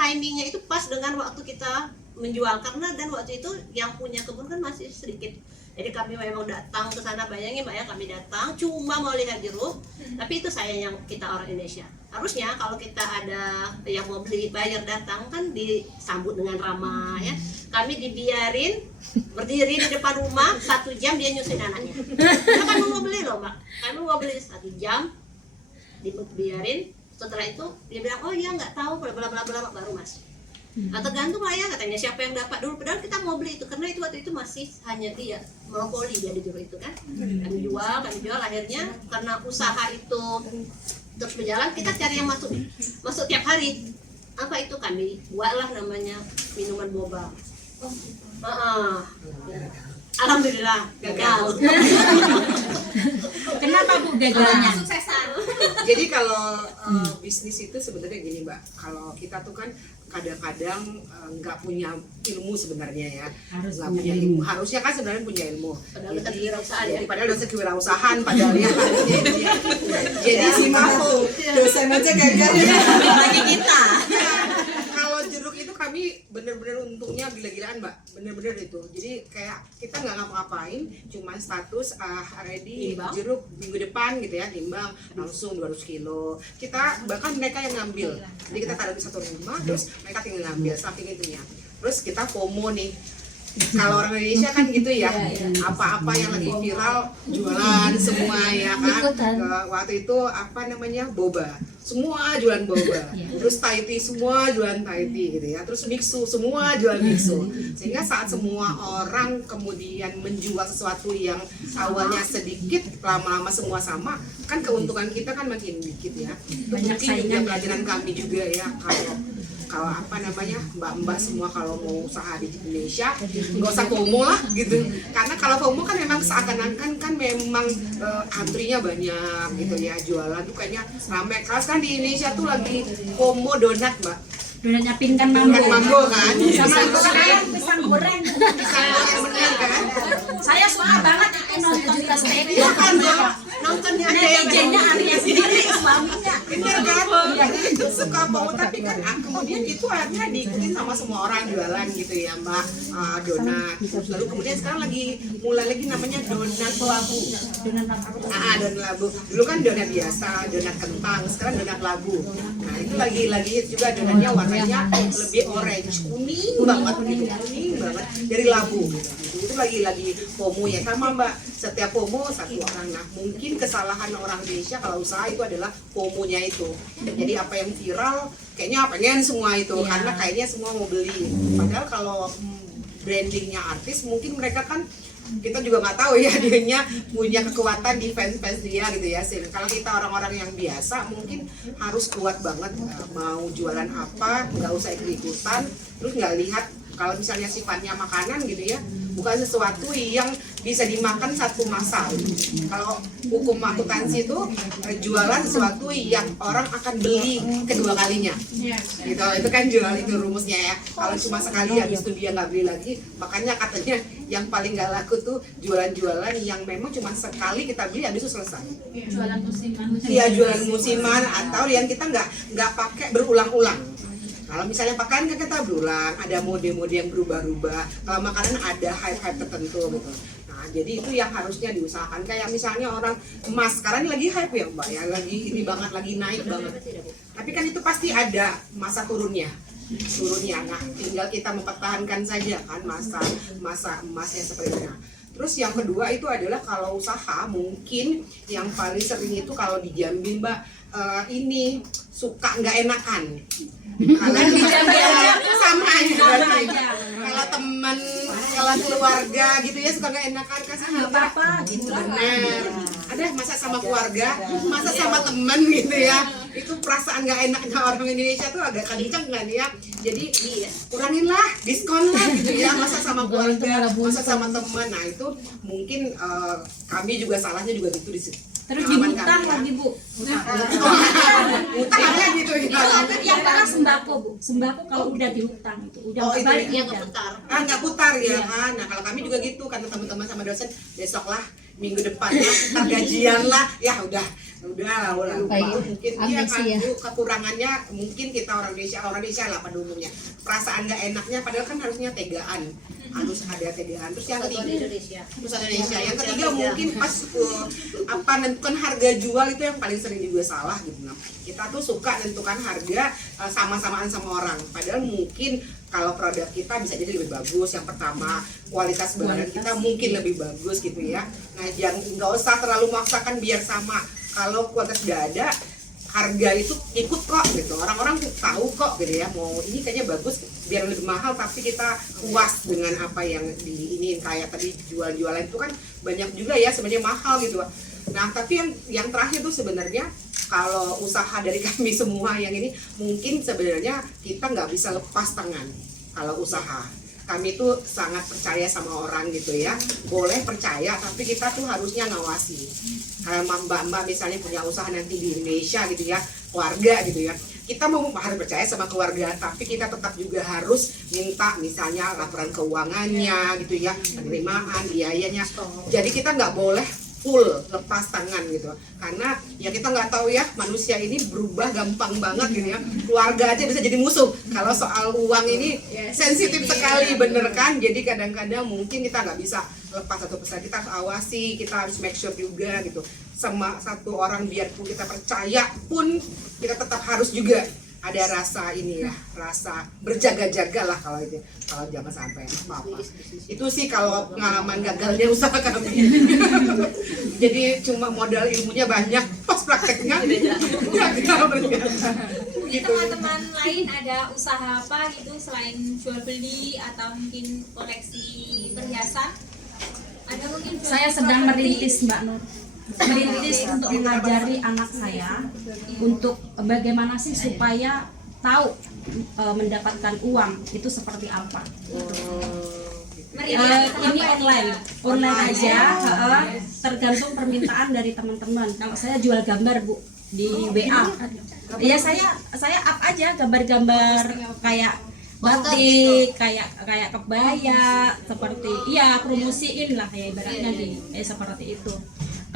Timingnya itu pas dengan waktu kita menjual karena dan waktu itu yang punya kebun kan masih sedikit. Jadi kami memang datang ke sana, bayangin Mbak ya, kami datang cuma mau lihat jeruk, tapi itu saya yang kita orang Indonesia. Harusnya kalau kita ada yang mau beli, bayar datang kan disambut dengan ramah ya. Kami dibiarin berdiri di depan rumah 1 jam dia nyusuin anaknya. Karena kami mau beli loh Mbak, kami mau beli 1 jam, dibiarin. Setelah itu dia bilang oh iya nggak tahu bla bla bla baru masuk. Nah, tergantung lah ya katanya siapa yang dapat dulu, padahal kita mau beli itu karena itu waktu itu masih hanya dia monopoli dia di jeruk itu kan. Kami jual akhirnya karena usaha itu terus berjalan kita cari yang masuk tiap hari. Apa itu kami buatlah namanya minuman boba. Alhamdulillah gagal. Kenapa Bu gagalnya? Suksesan. Jadi kalau bisnis itu sebenarnya gini Mbak, kalau kita tuh kan kadang-kadang nggak punya ilmu sebenarnya ya, nggak punya ilmu. Harusnya kan sebenarnya punya ilmu. Padahal udah kewirausahaan ya. Padahal udah kewirausahaan padahal ya. Jadi Si Mahfud, dosen aja gagal. Bagi kita. kalau jeruk itu kami bener-bener untungnya gila-gilaan Mbak, bener-bener itu. Jadi kayak kita nggak ngapa-ngapain, cuma status ready jeruk minggu depan gitu ya, timbang langsung 200 kilo. Kita bahkan mereka yang ngambil, jadi kita taruh di satu rumah, terus mereka tinggal ngambil saking itunya. Terus kita FOMO nih. Kalau orang Indonesia kan gitu ya, apa-apa yang lagi viral jualan semua ya kan. Waktu itu apa namanya boba, semua jualan boba. Terus Thai tea semua jualan Thai tea gitu ya. Terus mixu semua jualan mixu. Sehingga saat semua orang kemudian menjual sesuatu yang awalnya sedikit, lama-lama semua sama, kan keuntungan kita kan makin dikit ya. Itu mungkin juga pelajaran kami juga ya, kalau kalau apa namanya mbak-mbak semua kalau mau usaha di Indonesia nggak usah FOMO lah gitu, karena kalau FOMO kan memang seakan-akan kan memang antrinya banyak gitu ya, jualan tuh kayaknya ramai. Kalau sekarang di Indonesia tuh lagi FOMO donat mbak, Donatnya Pinkan donat Mambo. mango kan, Sama itu kan saya pisang goreng. yang benar kan. Saya suka banget nonton di STV. Iya kan mbak, nontonnya ada yang Netizennya Arya sendiri, suaminya. bener kan, itu suka FOMO, tapi kan kemudian itu akhirnya diikutin sama semua orang jualan gitu ya mbak. Donat, terus lalu kemudian sekarang lagi mulai lagi namanya donat labu. Donat labu, dulu kan donat biasa, donat kentang, sekarang donat labu. Nah itu lagi juga donatnya warnanya lebih orange, kuning banget gitu, kuning banget dari labu gitu. Itu lagi FOMO ya, sama mbak, setiap FOMO satu orang. Nah mungkin kesalahan orang Indonesia kalau usaha itu adalah FOMO-nya itu, jadi apa yang viral kayaknya pengen semua itu, karena kayaknya semua mau beli. Padahal kalau brandingnya artis mungkin mereka kan, kita juga nggak tahu ya, dianya punya kekuatan di fans dia gitu ya. Kalau kita orang-orang yang biasa mungkin harus kuat banget, mau jualan apa nggak usah ikut-ikutan, terus nggak lihat kalau misalnya sifatnya makanan gitu ya, bukan sesuatu yang bisa dimakan satu masa. Kalau hukum akuntansi itu jualan sesuatu yang orang akan beli kedua kalinya, gitu. Itu kan jual, itu rumusnya ya. Kalau cuma sekali habis itu dia nggak beli lagi, makanya katanya yang paling nggak laku tuh jualan-jualan yang memang cuma sekali kita beli habis itu selesai. Jualan musiman. Iya, jualan musiman atau yang kita nggak pakai berulang-ulang. Kalau misalnya pakaian kan kita berulang, ada mode-mode yang berubah-ubah. Kalau makanan ada hype-hype tertentu gitu. Nah, jadi itu yang harusnya diusahakan. Kayak misalnya orang emas, sekarang lagi hype ya mbak ya, lagi ini banget, lagi naik banget. Tapi kan itu pasti ada masa turunnya. Nah tinggal kita mempertahankan saja kan masa emasnya seperti itu. Terus yang kedua itu adalah kalau usaha mungkin yang paling sering itu kalau di Jambi mbak, ini suka nggak enakan. Kalau di Jambi sama aja. Kalau teman, kalau keluarga gitu ya suka nggak enakan, kasih apa gitu. Benar. Ada masa sama keluarga, masa sama teman gitu ya. Itu perasaan nggak enaknya orang Indonesia tuh agak kenceng kan ya. Jadi kurangin lah, diskon lah gitu ya, masa sama keluarga, masa sama teman. Nah itu mungkin kami juga salahnya juga gitu di situ. Terus dihutang lagi Bu. Utang aja gitu ya. Yang parah sembako Bu. Sembako kalau udah dihutang itu udah itu balik Dia udah. keputar. nggak putar ya kan. Nah kalau kami juga gitu, karena teman-teman sama dosen besok lah, minggu depan lah, ntar gajian lah, ya udah lupa mungkin dia kan kekurangannya, mungkin kita orang Indonesia lah pada umumnya perasaan nggak enaknya, padahal kan harusnya tegaan, harus ada tegaan. Terus yang ketiga Indonesia. yang ketiga mungkin pas apa nentukan harga jual itu yang paling sering juga salah gitu. Nah, kita tuh suka nentukan harga sama-samaan sama orang, padahal mungkin kalau produk kita bisa jadi lebih bagus. Yang pertama, kualitas barang kita mungkin lebih bagus gitu ya. Nah, yang nggak usah terlalu memaksakan biar sama. Kalau kualitas udah ada, harga itu ikut kok gitu. Orang-orang tahu kok gitu ya. Mau ini kayaknya bagus, biar lebih mahal tapi kita puas dengan apa yang di ini. Kayak tadi jual-jualan itu kan banyak juga ya sebenarnya mahal gitu. Nah, tapi yang terakhir tuh sebenarnya kalau usaha dari kami semua yang ini, mungkin sebenarnya kita nggak bisa lepas tangan kalau usaha. Kami tuh sangat percaya sama orang gitu ya, boleh percaya tapi kita tuh harusnya ngawasi. Kalau mbak-mbak misalnya punya usaha nanti di Indonesia gitu ya, keluarga gitu ya, kita mau harus percaya sama keluarga, tapi kita tetap juga harus minta misalnya laporan keuangannya gitu ya, penerimaan, biayanya. Jadi kita nggak boleh full lepas tangan gitu, karena ya kita nggak tahu ya, manusia ini berubah gampang banget gitu ya, keluarga aja bisa jadi musuh. Kalau soal uang ini sensitif sekali, bener kan? Jadi kadang-kadang mungkin kita nggak bisa lepas satu persatu, kita harus awasi, kita harus make sure juga gitu sama satu orang, biarpun kita percaya pun kita tetap harus juga ada rasa ini ya, rasa berjaga-jaga lah kalau itu, kalau jangan sampai apa-apa. Itu sih kalau pengalaman gagalnya usaha kami. Jadi cuma modal ilmunya banyak, pas prakteknya gagal ternyata. Mungkin teman-teman lain ada usaha apa gitu selain jual beli atau mungkin koleksi perhiasan? Ada mungkin jual Saya sedang properti? merintis Mbak Nur. Merintis untuk mengajari anak saya untuk bagaimana sih supaya tahu mendapatkan uang itu seperti apa. Ini online aja, tergantung permintaan dari teman-teman. Kalau saya jual gambar Bu di WA, ya saya up aja gambar-gambar kayak batik, kayak kebaya, seperti iya promosiin lah ya ibaratnya seperti itu.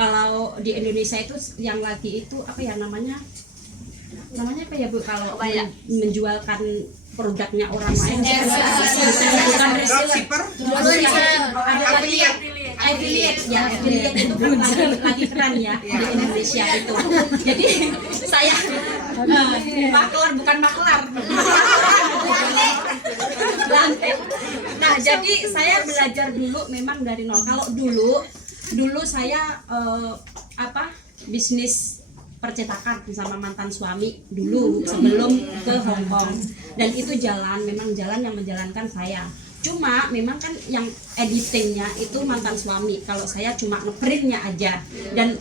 Kalau di Indonesia itu yang lagi itu apa ya namanya apa ya Bu, kalau menjualkan produknya orang lain, bukan reseller, affiliate ya, affiliate itu kan lagi keren ya di Indonesia itu. Jadi saya maklar bukan maklar. Nah, jadi saya belajar dulu memang dari nol. Kalau dulu saya bisnis percetakan sama mantan suami dulu sebelum ke Hong Kong, dan itu memang jalan yang menjalankan saya. Cuma memang kan yang editingnya itu mantan suami, kalau saya cuma ngeprintnya aja, dan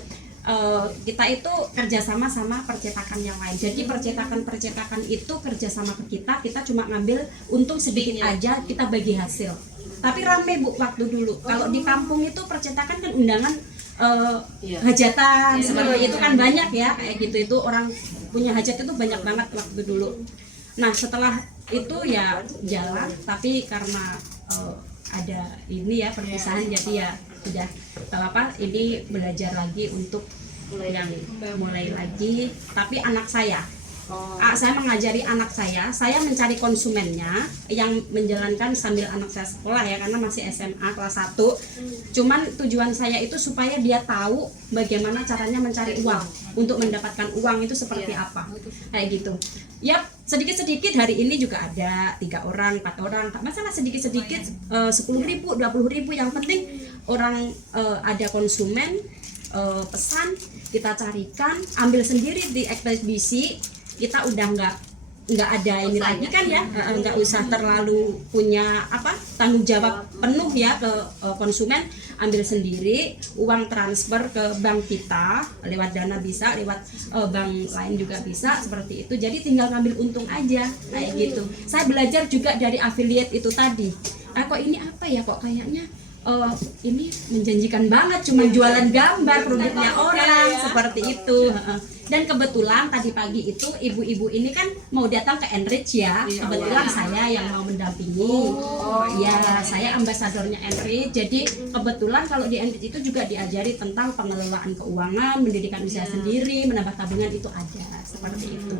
kita itu kerjasama sama percetakan yang lain. Jadi percetakan itu kerjasama ke kita cuma ngambil untung sedikit aja, kita bagi hasil. Tapi rame Bu waktu dulu. Kalau di kampung itu percetakan kan undangan hajatan seperti itu kan banyak ya, kayak gitu. Itu orang punya hajat itu banyak banget waktu dulu. Nah setelah itu ya jalan, tapi karena ada ini ya perpisahan, jadi ya sudah ini belajar lagi untuk mulai lagi. Tapi anak saya mengajari anak saya mencari konsumennya yang menjalankan sambil anak saya sekolah ya, karena masih SMA kelas 1. Cuman tujuan saya itu supaya dia tahu bagaimana caranya mencari uang, untuk mendapatkan uang itu seperti apa, kayak gitu. Ya sedikit-sedikit hari ini juga ada 3 orang, 4 orang, tak masalah, sedikit-sedikit 10.000, 20.000, yang penting orang ada konsumen, pesan kita carikan, ambil sendiri di ekspedisi. Kita udah nggak ada ini lagi kan ya, nggak usah terlalu punya tanggung jawab penuh ya ke konsumen, ambil sendiri, uang transfer ke bank kita lewat Dana bisa, lewat bank lain juga bisa, seperti itu. Jadi tinggal ngambil untung aja kayak gitu. Saya belajar juga dari affiliate itu tadi. Kok ini apa ya, kok kayaknya ini menjanjikan banget, cuma jualan gambar produknya orang seperti itu. Dan kebetulan tadi pagi itu ibu-ibu ini kan mau datang ke Enrich ya, kebetulan saya yang mau mendampingi. Ya saya ambasadornya Enrich, jadi kebetulan kalau di Enrich itu juga diajari tentang pengelolaan keuangan, mendirikan usaha sendiri, menambah tabungan, itu ada seperti itu.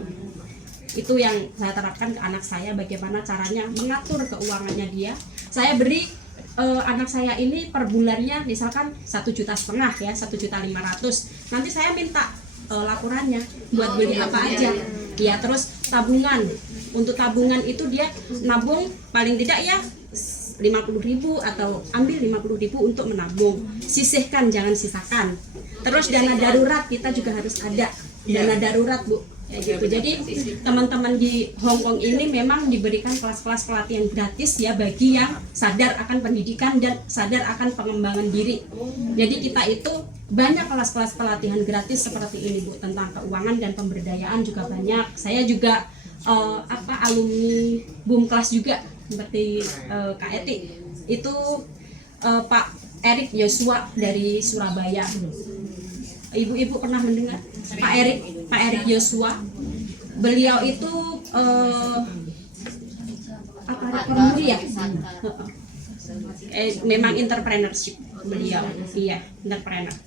Itu yang saya terapkan ke anak saya, bagaimana caranya mengatur keuangannya dia. Saya beri anak saya ini per bulannya misalkan 1,5 juta ya, 1.500.000. Nanti saya minta laporannya buat beli apa aja ya. Terus tabungan, untuk tabungan itu dia nabung paling tidak ya 50.000 atau ambil 50.000 untuk menabung, sisihkan jangan sisakan. Terus dana darurat kita juga harus ada dana darurat Bu, ya gitu. Jadi teman-teman di Hong Kong ini memang diberikan kelas-kelas pelatihan gratis ya, bagi yang sadar akan pendidikan dan sadar akan pengembangan diri. Jadi kita itu banyak kelas-kelas pelatihan gratis seperti ini Bu, tentang keuangan dan pemberdayaan juga banyak. Saya juga alumni boom kelas juga seperti Kak Eti itu, Pak Erik Yosua dari Surabaya. Ibu-ibu pernah mendengar Pak Erik Yosua? Beliau itu pemudi ya, memang entrepreneurship beliau, iya entrepreneur.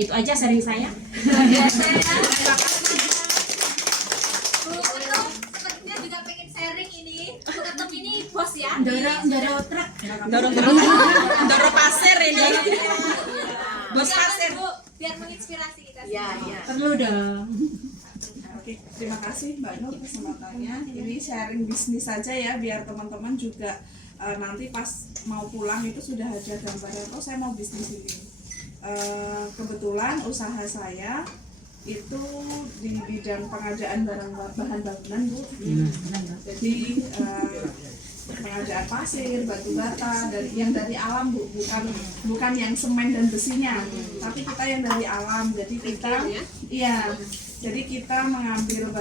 Itu aja sharing saya. Sepertinya juga pengen sharing ini. Tetap ini bos ya. Dorong pasir ini. Bos pasir Bu, biar menginspirasi kita. Iya. Perlu dong. Oke, terima kasih Mbak Nur kesempatannya. Ini sharing bisnis saja ya, biar teman-teman juga nanti pas mau pulang itu sudah ada gambaran, oh saya mau bisnis ini. Kebetulan usaha saya itu di bidang pengadaan bahan bangunan Bu. Jadi pengadaan pasir, batu bata dari alam Bu, bukan yang semen dan besinya, tapi kita yang dari alam. Jadi kita Jadi kita mengambil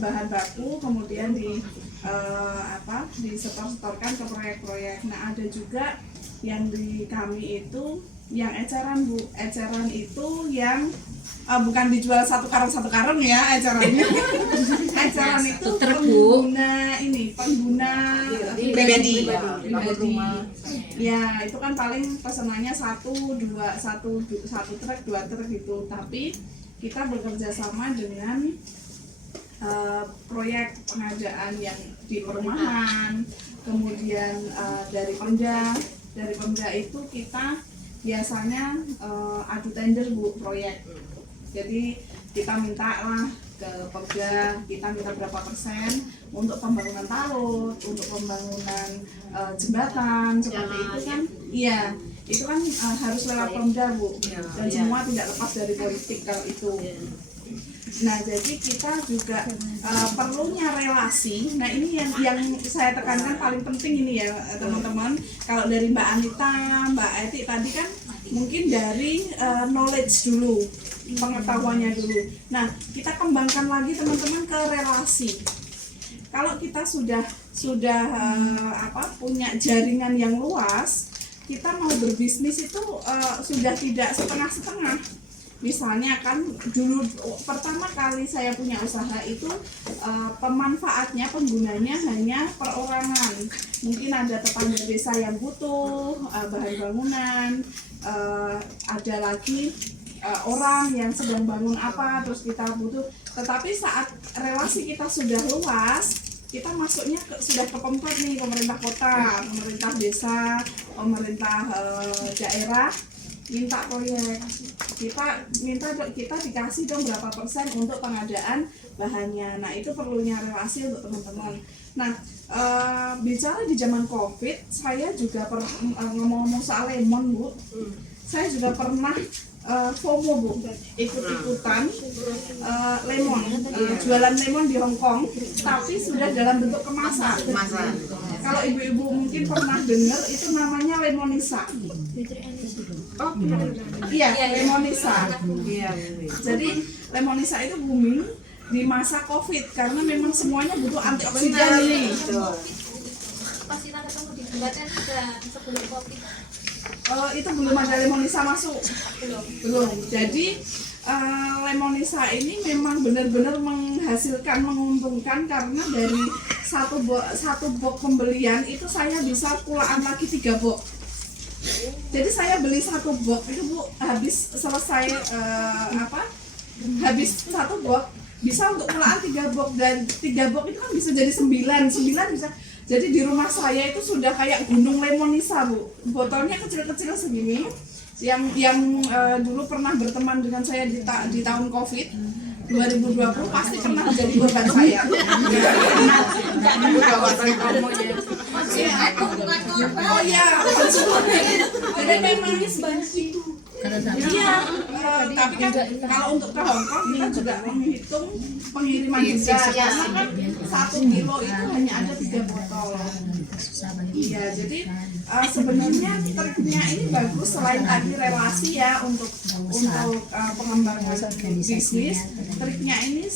bahan baku kemudian disetor-setorkan ke proyek-proyek. Nah, ada juga yang di kami itu yang eceran, Bu. Eceran itu yang bukan dijual satu karung ya ecerannya. Eceran itu pengguna pribadi. Ya, itu kan paling pesanannya satu truk, 2 truk gitu. Tapi kita bekerja sama dengan proyek pengadaan yang di perumahan, kemudian dari Pemda itu kita biasanya adu tender, Bu, proyek. Jadi kita minta lah ke Pemda, kita minta berapa persen untuk pembangunan talut, untuk pembangunan jembatan seperti itu kan. Iya, itu kan harus lewat Pemda, Bu, dan semua tidak lepas dari politik kalau itu. Nah, jadi kita juga perlunya relasi. Nah, ini yang saya tekankan paling penting ini ya, teman-teman. Kalau dari Mbak Anita, Mbak Eti tadi kan mungkin dari knowledge dulu, pengetahuannya dulu. Nah, kita kembangkan lagi teman-teman ke relasi. Kalau kita sudah punya jaringan yang luas, kita mau berbisnis itu sudah tidak setengah-setengah. Misalnya kan dulu pertama kali saya punya usaha itu pemanfaatnya, penggunanya hanya perorangan. Mungkin ada tetangga desa yang butuh bahan bangunan, ada lagi orang yang sedang bangun apa, terus kita butuh. Tetapi saat relasi kita sudah luas, kita masuknya sudah ke Pemkot nih, pemerintah kota, pemerintah desa, pemerintah daerah, minta proyek, kita dikasih dong berapa persen untuk pengadaan bahannya. Nah, itu perlunya relasi untuk teman-teman. Nah, bicara di zaman COVID, saya juga ngomong-ngomong soal lemon, Bu, saya juga pernah FOMO, Bu, ikut-ikutan lemon, jualan lemon di Hong Kong, tapi sudah dalam bentuk kemasan. Kalau ibu-ibu mungkin pernah dengar, itu namanya lemonisa. Iya, lemonisa. Jadi lemonisa itu booming di masa COVID karena memang semuanya butuh antioksidan ini. Pas kita ketemu di jembatan sebelum COVID. Itu belum ada lemonisa masuk. Belum. Jadi lemonisa ini memang benar-benar menghasilkan, menguntungkan karena dari satu box pembelian itu saya bisa pulaan lagi 3 box. Jadi saya beli 1 box itu, Bu, habis selesai habis 1 box bisa untuk pulaan 3 box, dan 3 box itu kan bisa jadi 9 bisa. Jadi di rumah saya itu sudah kayak gunung lemonisa, Bu. Botolnya kecil-kecil segini. Yang dulu pernah berteman dengan saya di tahun COVID 2020 pasti pernah menjadi korban saya. Oh ya, jadi memang iya, tapi kan kalau untuk ke Hong Kong kita juga menghitung pengiriman juga, karena kan 1 kilo itu hanya ada 3 botol. Iya, jadi sebenarnya triknya ini bagus selain tadi relasi ya untuk pengembangan bisnis. Triknya ini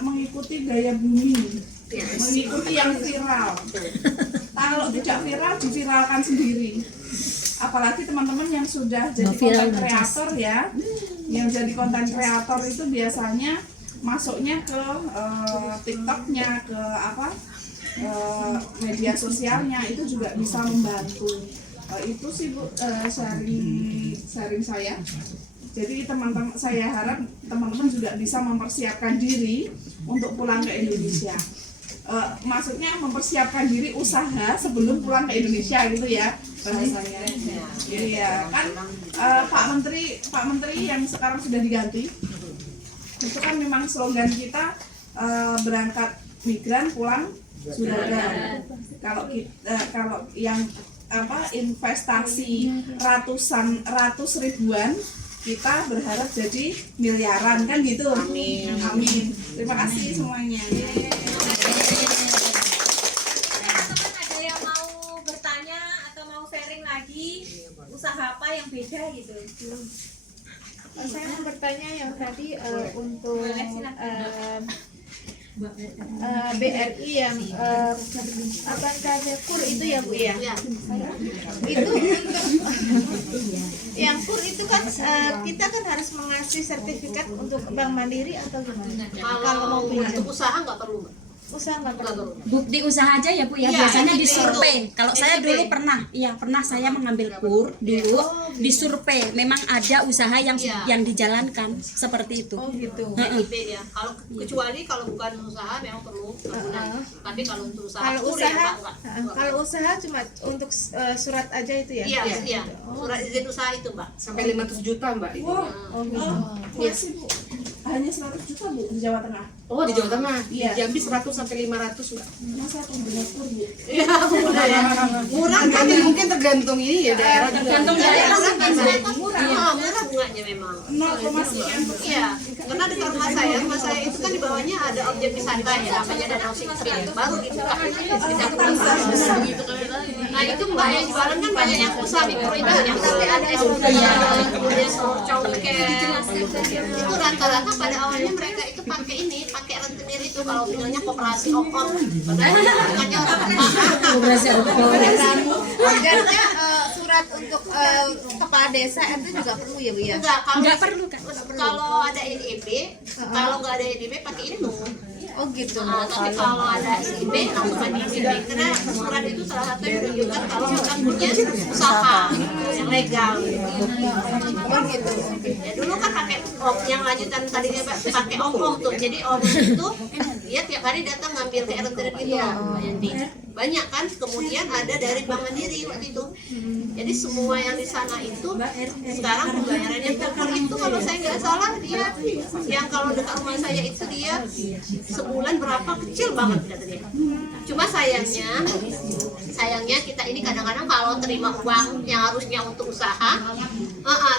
mengikuti gaya bumi, mengikuti yang viral. Kalau tidak viral, diviralkan sendiri. Apalagi teman-teman yang sudah jadi konten kreator ya, yang jadi konten kreator itu biasanya masuknya ke TikToknya, ke media sosialnya, itu juga bisa membantu. Itu sih, Bu, sharing saya. Jadi teman-teman, saya harap teman-teman juga bisa mempersiapkan diri untuk pulang ke Indonesia. Maksudnya mempersiapkan diri usaha sebelum pulang ke Indonesia gitu ya bahasanya. Jadi ya kan Pak Menteri yang sekarang sudah diganti, itu kan memang slogan kita berangkat migran pulang saudara. Kalau yang investasi ratus ribuan, kita berharap jadi miliaran kan gitu. Amin. Terima kasih semuanya. Teman-teman ada yang mau bertanya atau mau sharing lagi usaha apa yang beda gitu? Saya mau bertanya yang tadi untuk BRI yang apa namanya KUR itu ya Bu ya? Itu untuk yang KUR itu kan kita kan harus mengasih sertifikat untuk Bank Mandiri atau gimana? Kalau mau punya untuk usaha nggak perlu, Mbak. usaha nggak perlu. Bukti usaha aja ya Bu ya, Iya, biasanya SIP disurvei. itu. Kalau saya SIP. dulu pernah saya mengambil KUR dulu, disurvei. Memang ada usaha yang Iya. yang dijalankan seperti itu. Oh gitu. SIP ya. Kalau kecuali kalau bukan usaha memang perlu tahunan. Tapi kalau untuk usaha Kalau kur usaha, ya, Mbak, enggak. kalau usaha cuma untuk surat aja itu ya? Iya, iya. Surat izin usaha itu, Mbak. Sampai 500 juta Mbak itu. Oh gitu. Masih Bu, hanya 100 juta Bu di Jawa Tengah. Oh di Jawa Tengah, di Iya. Jambi 100 sampai 500 Mbak. Masa pembelian kur Bu? Iya, murah ya. Murah kan Tapi mungkin tergantung ini ya daerah juga. Tergantung daerah sih kan. murah bunganya memang. 0, sekian. Iya, karena di rumah saya itu kan di bawahnya ada objek wisata ya, namanya Danau Singkil, baru dibuka. Nah itu Mbak yang jualan kan banyak yang usaha mikro itu, yang tapi ada kemudian congkeh. Itu rata-rata pada awalnya mereka itu pakai ini, pakai rentenir itu kalau bilangnya koperasi om-om. Padahal bukannya Jadinya surat untuk kepala desa itu juga perlu ya Bu ya? enggak kalau Nggak perlu kan? kalau ada NIB, kalau nggak ada NIB pakai ini loh. Oh gitu. Tapi kalau ada IB langsung ada IB karena surat itu salah satu yang menunjukkan kalau kita punya usaha yang legal. Oh gitu. Ya dulu kan pakai om yang lanjutan tadinya pakai om tuh. Jadi om itu dia tiap hari datang ngambil ke RT gitu loh, Mbak Yanti. Banyak kan, kemudian ada dari Bank Mandiri waktu itu. Jadi semua yang di sana itu sekarang pembayarannya kur itu kalau saya nggak salah dia yang kalau dekat rumah saya itu dia sebulan berapa kecil banget kata dia. Cuma sayangnya kita ini kadang-kadang kalau terima uang yang harusnya untuk usaha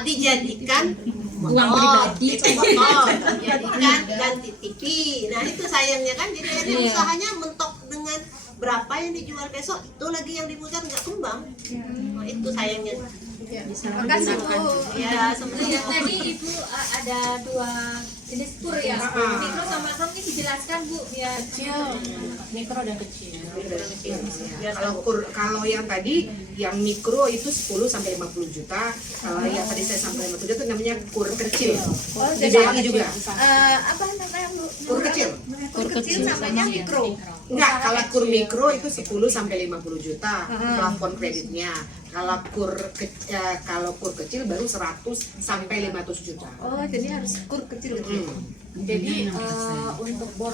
dijadikan Uang pribadi. dijadikan ganti TV. Nah itu sayangnya kan jadi akhirnya usahanya mentok dengan berapa yang dijual besok itu lagi yang diputar nggak kembang. Nah, itu sayangnya. Terima kasih Bu. Ya sebenarnya Tadi Ibu ada dua jenis kur ya, mikro sama makro ini dijelaskan Bu biar Mikro dan kecil. Kalau yang tadi yang mikro itu 10 sampai 50 juta. Kalau yang tadi saya sampai 50 juta itu namanya kur kecil. Oh, Di jadi BRI juga. apa namanya Bu? Kur kecil. Kur kecil namanya mikro. Enggak, kalau kur mikro itu 10 sampai 50 juta plafon kreditnya. Kalau kur kecil baru 100 sampai 500 juta. Oh, jadi harus kur kecil. Jadi untuk bor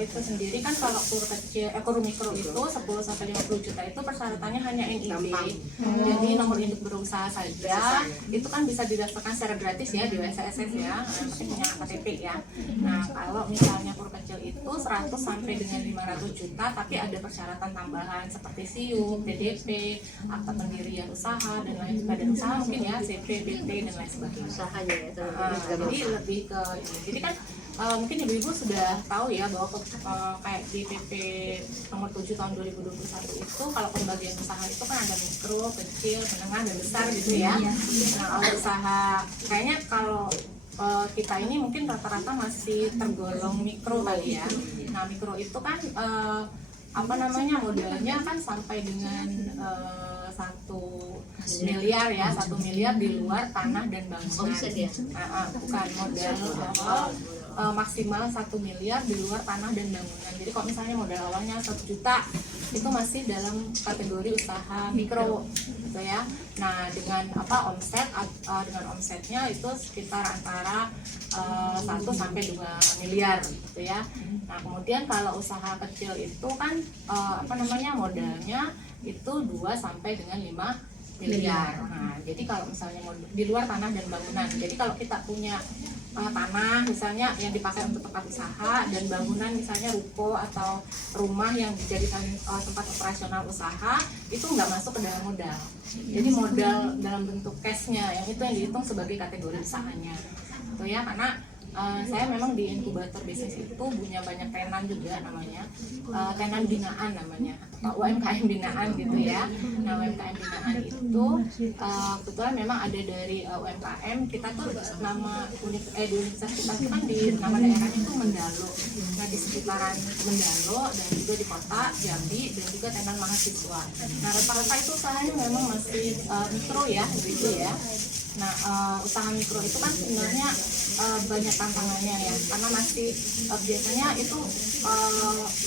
itu sendiri kan kalau kur kecil, kur mikro itu 10 sampai 50 juta itu persyaratannya hanya NIB. Gampang. Jadi nomor induk berusaha saja itu kan bisa didaftarkan secara gratis ya di WSSS ya, punya KTP ya. Nah kalau misalnya kur kecil itu 100 sampai dengan 500 juta, tapi ada persyaratan tambahan seperti SIUP, DDP, akta pendirian usaha dan lain sebagainya. Usaha mungkin ya, CP, BP dan lain sebagainya. usahanya ya. Jadi lebih ke ini. Jadi kan mungkin ibu-ibu sudah tahu ya bahwa kayak di PP nomor 7 tahun 2021 itu kalau pembagian usaha itu kan ada mikro, kecil, menengah dan besar gitu ya. Nah kalau usaha kayaknya kalau kita ini mungkin rata-rata masih tergolong mikro kali ya. Nah mikro itu kan apa namanya modalnya kan sampai dengan 1 miliar ya, 1 miliar di luar tanah dan bangunan. Omset ya? Bukan modal maksimal 1 miliar di luar tanah dan bangunan. Jadi kalau misalnya modal awalnya 1 juta itu masih dalam kategori usaha mikro gitu ya. Nah dengan dengan omsetnya itu sekitar antara 1 sampai 2 miliar gitu ya. Nah kemudian kalau usaha kecil itu kan modalnya itu 2 sampai dengan 5 miliar. Nah, jadi kalau misalnya di luar tanah dan bangunan. Jadi kalau kita punya tanah misalnya yang dipakai untuk tempat usaha dan bangunan misalnya ruko atau rumah yang dijadikan tempat operasional usaha itu nggak masuk ke dalam modal. Jadi modal dalam bentuk cashnya yang itu yang dihitung sebagai kategori usahanya. Itu ya karena saya memang di inkubator bisnis itu punya banyak tenan juga namanya, tenan binaan namanya, UMKM binaan gitu ya. Nah UMKM binaan itu kebetulan memang ada dari UMKM kita tuh nama di universitas kita kan di nama daerahnya itu Mendalo. Nah di sekitaran Mendalo dan juga di kota Jambi dan juga tenan mahasiswa. Nah rata-rata itu usahanya memang masih mikro ya gitu ya. Nah, usaha mikro itu kan sebenarnya banyak tantangannya ya, karena masih biasanya itu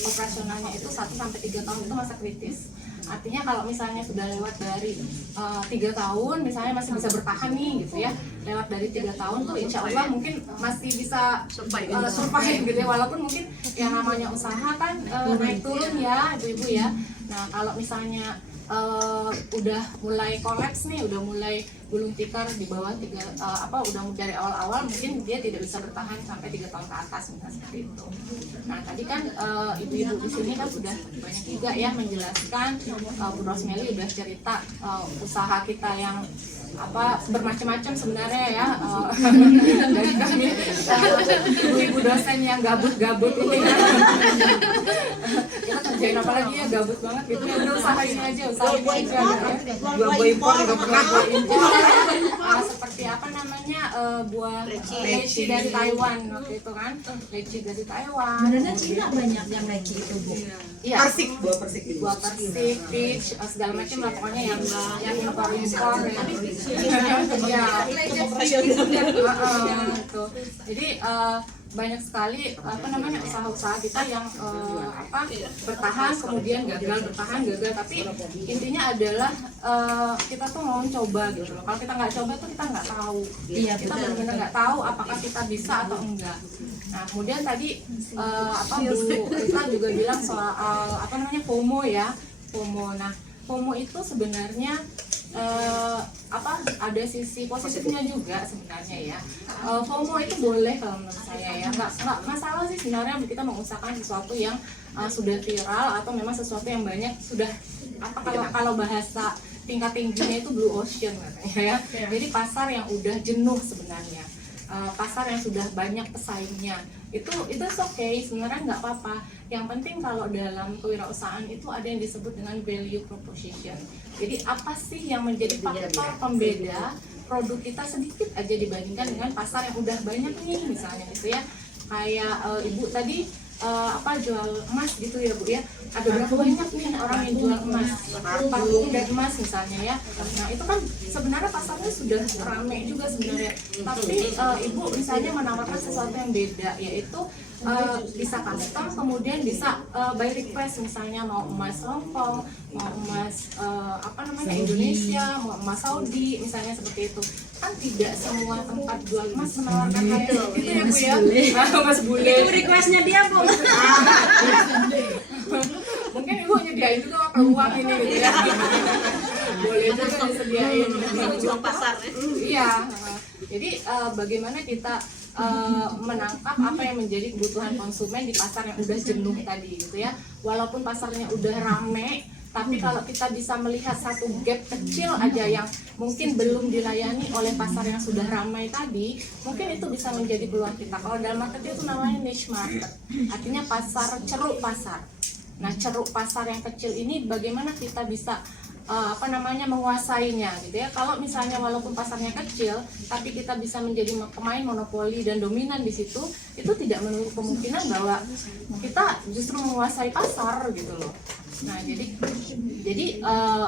operasionalnya itu 1 sampai 3 tahun itu masa kritis. Artinya kalau misalnya sudah lewat dari 3 tahun, misalnya masih bisa bertahan nih gitu ya, lewat dari 3 tahun tuh insya Allah mungkin masih bisa survive gitu ya, walaupun mungkin yang namanya usaha kan naik turun ya ibu-ibu ya. Nah kalau misalnya udah mulai kolaps nih, udah mulai gulung tikar di bawah udah dari awal-awal mungkin dia tidak bisa bertahan sampai 3 tahun ke atas misalnya seperti itu. Nah tadi kan ibu-ibu di sini kan sudah banyak juga ya menjelaskan, Bu Rosmeli udah cerita usaha kita yang bermacam-macam sebenarnya ya, dari kami ibu-ibu dosen yang gabut-gabut ini kan kita kerjain apa lagi ya, gabut banget gitu ya, udah usaha ini aja, usaha ini aja buah impor nggak pernah seperti apa namanya buah leci dari Taiwan waktu itu kan, leci dari Taiwan. Sebenarnya Cina banyak yang leci itu Bu. Iya. Buah persik, peach, segala macam lah pokoknya yang impor ya. Jadi banyak sekali usaha-usaha kita yang bertahan kemudian gagal, bertahan gagal, tapi intinya adalah kita tuh mau coba gitu loh. Kalau kita nggak coba tuh kita nggak tahu. Iya, kita benar-benar nggak tahu apakah kita bisa atau enggak. Nah kemudian tadi Bu Rita juga bilang soal FOMO ya, FOMO. Nah FOMO itu sebenarnya ada sisi positifnya juga sebenarnya ya. FOMO itu boleh kalau menurut saya ya, nggak masalah sih sebenarnya kita mengusahakan sesuatu yang sudah viral atau memang sesuatu yang banyak sudah kalau bahasa tingkat tingginya itu blue ocean katanya ya. Jadi pasar yang udah jenuh sebenarnya, pasar yang sudah banyak pesaingnya, itu oke sebenarnya, nggak apa-apa. Yang penting kalau dalam kewirausahaan itu ada yang disebut dengan value proposition. Jadi apa sih yang menjadi faktor pembeda produk kita sedikit aja dibandingkan dengan pasar yang udah banyak nih misalnya gitu ya. Kayak ibu tadi jual emas gitu ya Bu ya, ada berapa banyak nih orang yang jual emas, parfum dan emas misalnya ya. Nah itu kan sebenarnya pasarnya sudah ramai juga sebenarnya, tapi ibu misalnya menawarkan sesuatu yang beda, yaitu bisa custom, kemudian bisa by request, misalnya mau emas Hongkong, mau emas Indonesia, mau emas Saudi misalnya seperti itu. Kan tidak semua tempat jual emas menawarkan itu ya Bu ya. Mas bule itu requestnya dia Bu. Mungkin ibu nyediain juga peluang ini gitu ya. Boleh juga disediain jual pasar ya. Iya. Jadi bagaimana kita menangkap apa yang menjadi kebutuhan konsumen di pasar yang udah jenuh tadi gitu ya. Walaupun pasarnya udah rame, tapi kalau kita bisa melihat satu gap kecil aja yang mungkin belum dilayani oleh pasar yang sudah ramai tadi, mungkin itu bisa menjadi peluang kita. Kalau dalam market itu namanya niche market, artinya pasar, ceruk pasar. Nah ceruk pasar yang kecil ini bagaimana kita bisa menguasainya gitu ya. Kalau misalnya walaupun pasarnya kecil, tapi kita bisa menjadi pemain monopoli dan dominan di situ, itu tidak menutup kemungkinan bahwa kita justru menguasai pasar gitu loh. Nah jadi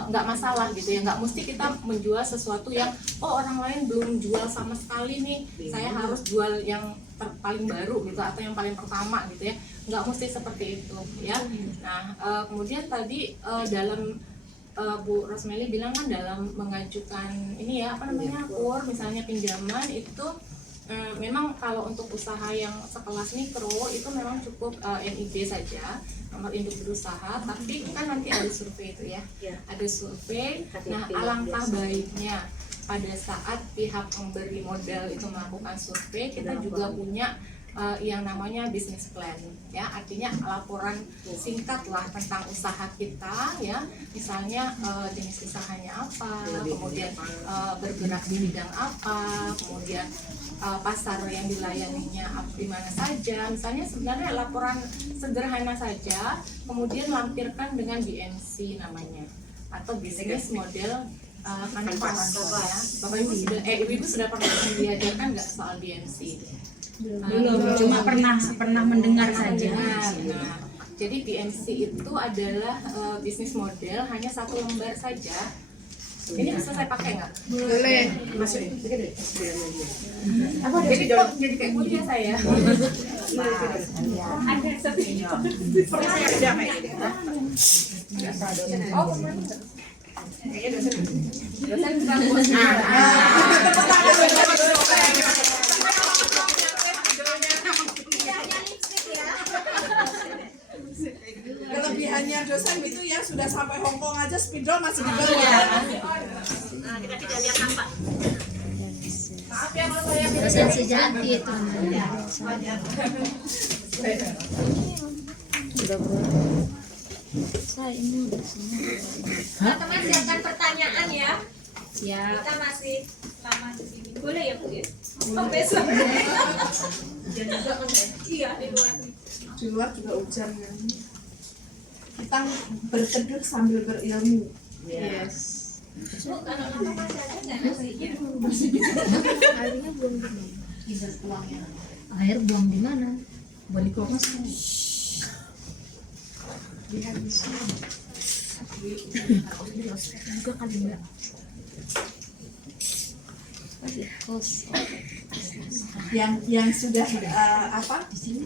nggak masalah gitu ya, nggak mesti kita menjual sesuatu yang orang lain belum jual sama sekali nih, saya harus jual yang paling baru gitu atau yang paling pertama gitu ya, nggak mesti seperti itu ya. Nah kemudian tadi dalam Bu Rosmeli bilang kan dalam mengajukan ini ya KUR misalnya pinjaman itu memang kalau untuk usaha yang sekelas mikro itu memang cukup NIB saja, nomor induk berusaha, tapi kan nanti ada survei itu ya, ada survei. Nah alangkah baiknya pada saat pihak pemberi modal itu melakukan survei, kita juga punya yang namanya business plan, ya, artinya laporan singkat lah tentang usaha kita, ya, misalnya jenis usahanya apa, kemudian bergerak di bidang apa, kemudian pasar yang dilayaninya di mana saja, misalnya sebenarnya laporan sederhana saja, kemudian lampirkan dengan BMC namanya atau business model kanvas, ya. Bapak Ibu sudah Ibu sudah pernah diajarkan nggak soal BMC? Belum, cuma pernah mendengar saja. Nah, jadi BMC itu adalah bisnis model hanya 1 lembar saja. Ini bisa saya pakai nggak? Boleh. Jadi kayak kuliah saya. Dosen bukan bos. Kelebihannya dosen itu ya sudah sampai Hongkong aja spidol masih di bawah. Nah, kita tidak lihat nampak. Maaf ya kalau saya Dosen sejati itu. Teman-teman siapkan pertanyaan ya. Siap. Kita masih lama di sini. Boleh ya Bu ya? Oh, besok. Iya, di luar. Di luar juga hujan kan. Kita berteduh sambil berilmu. Yes. Bu, kalau lama masih ada nggak nasinya? Airnya belum air buang di mana? Balik kulkas kan? Juga kali mbak. Yang sudah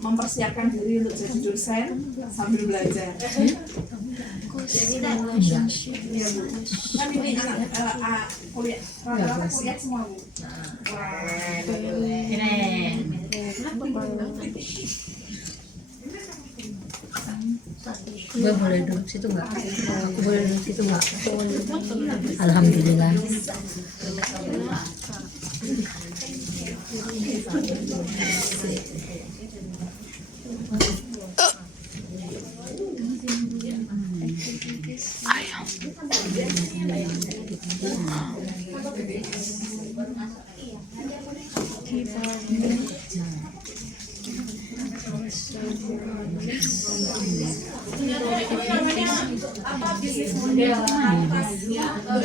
mempersiapkan diri untuk jadi dosen sambil belajar. Iya Bu. Kan ini anak kuliah, rata-rata kuliah semua Bu. Keren. Gue boleh duduk situ nggak? Aku boleh duduk situ nggak? Alhamdulillah. Ini namanya apa, bisnis model kanvas, ya. Nah,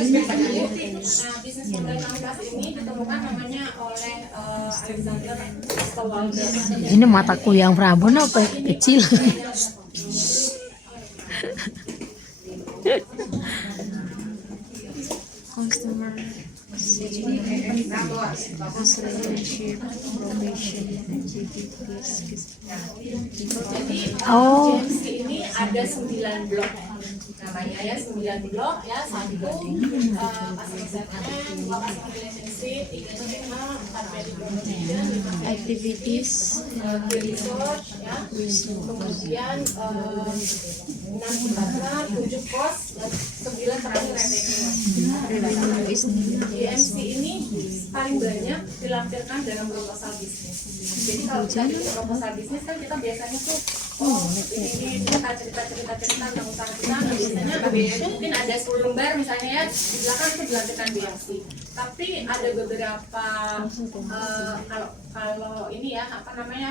bisnis model kanvas ini ditemukan namanya oleh Alexander Stowalder. Ini mataku yang Prabon apa kecil? Customer relationship probation JMC ini ada 9 blok namanya, ya, 9 blok, ya. 1 customer relationship, 3 tema, 4 medical promotion, activities research, ya. Kemudian 6 partner, 7 cost, dan 9 terakhir revenue. GMC ini paling banyak dilampirkan dalam proposal bisnis. Jadi kalau kita bikin proposal bisnis kan kita biasanya tuh ini cerita tentang usaha kita. Nah, biasanya mungkin ada 10 lembar misalnya, ya, di belakang itu dilampirkan BMC. Tapi ada beberapa kalau ini, ya, apa namanya,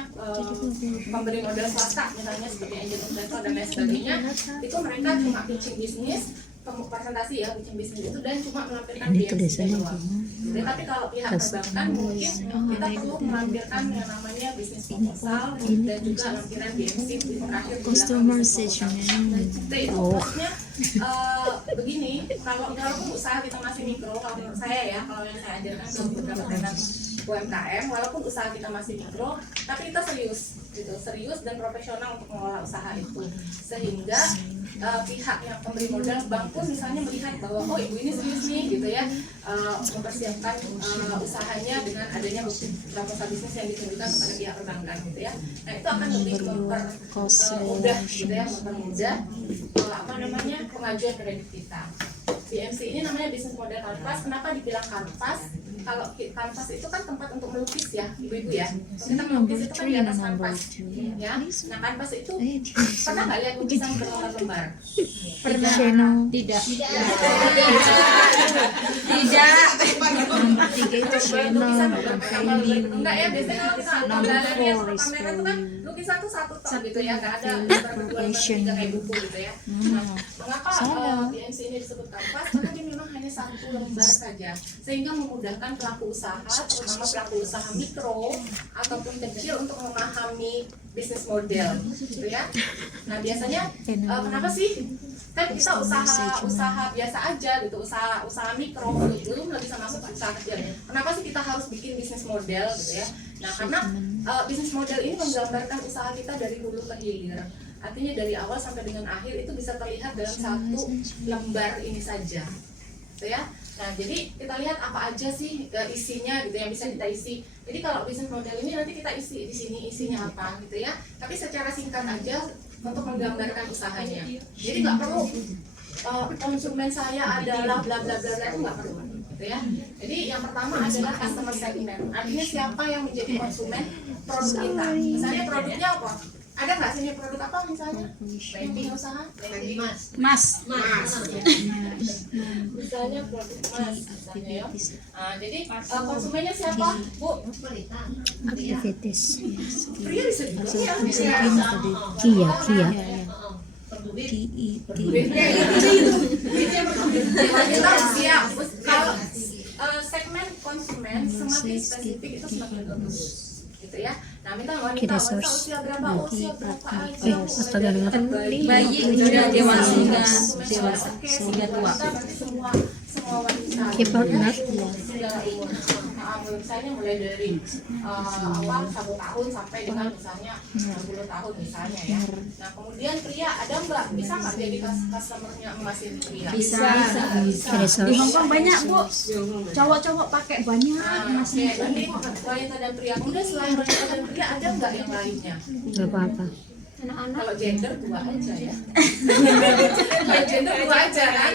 pemberi modal swasta misalnya seperti angel investor dan lain sebagainya, itu mereka cuma pitching bisnis, presentasi, ya, pitching bisnis itu, dan cuma melampirkan BMC doang. Tapi kalau pihak perbankan mungkin kita perlu melampirkan yang namanya bisnis proposal dan juga lampiran BMC di terakhir di customer session. itu maksudnya begini, walaupun usaha kita masih mikro, kalau menurut saya, ya, kalau yang saya ajarkan ke beberapa teman UMKM, walaupun usaha kita masih mikro, tapi kita serius dan profesional untuk mengelola usaha itu, sehingga pihak yang pemberi modal, bank pun misalnya melihat bahwa oh ibu ini serius nih, gitu ya, mempersiapkan usahanya dengan adanya proposal bisnis yang ditunjukkan kepada pihak perbankan, gitu ya. Nah, itu akan lebih mempermudah, gitu ya, mempermudah apa namanya, pengajuan kredit kita. BMC ini namanya bisnis model kanvas. Kenapa dibilang kanvas? kalau kanvas itu kan tempat untuk melukis ya, ibu-ibu ya. Kita melukis itu kan di atas kanvas, ya. Nah kanvas itu pernah nggak lihat lukisan berlembar-lembar? Tidak. Tidak. Lukisan berlembar-lembar enggak ya? Biasanya kalau kita lihat kamera itu kan lukisan tuh satu tok gitu ya, nggak ada lembar berdua, lembar tiga kayak buku gitu ya. Nah, mengapa BMC ini disebut kanvas? Karena dia memang hanya satu lembar saja, sehingga memudahkan pelaku usaha, terutama pelaku usaha mikro ataupun kecil untuk memahami bisnis model, gitu ya. Nah biasanya kenapa sih? Kan kita usaha biasa aja gitu, usaha mikro gitu, belum nggak bisa masuk ke usaha kecil. Kenapa sih kita harus bikin bisnis model gitu ya? Nah karena bisnis model ini menggambarkan usaha kita dari hulu ke hilir. Artinya dari awal sampai dengan akhir itu bisa terlihat dalam satu lembar ini saja, gitu ya. Nah jadi kita lihat apa aja sih isinya gitu yang bisa kita isi. Jadi kalau bisnis model ini nanti kita isi di sini isinya apa gitu ya. Tapi secara singkat aja untuk menggambarkan usahanya. Jadi nggak perlu konsumen saya adalah bla bla bla itu nggak perlu, gitu ya. Jadi yang pertama adalah customer segment. Artinya siapa yang menjadi konsumen produk kita. Misalnya produknya apa? Ada nggak sini produk apa misalnya? Branding usaha? Branding Mas. Misalnya produk emas, misalnya ya. Jadi konsumennya siapa, Bu? Aktivitas. Pria bisa juga ya. Kia. Kita siap. Kalau segmen konsumen semakin spesifik itu semakin bagus, gitu ya. Nah, minta wanita usia berapa aja, Bayi hingga dewasa hingga tua. Semua wanita. Segala umur. Misalnya mulai dari awal 1 tahun sampai dengan misalnya 60 tahun misalnya ya. Nah kemudian pria ada mbak, bisa nggak jadi customernya emas ini pria? Bisa. Di Hongkong banyak Bu, cowok-cowok pakai banyak emasnya. Ini wanita dan pria. Kemudian selain wanita dan pria ada nggak yang lainnya? Gak apa-apa. Kalau gender 2 aja ya. Kalau gender 2 aja kan.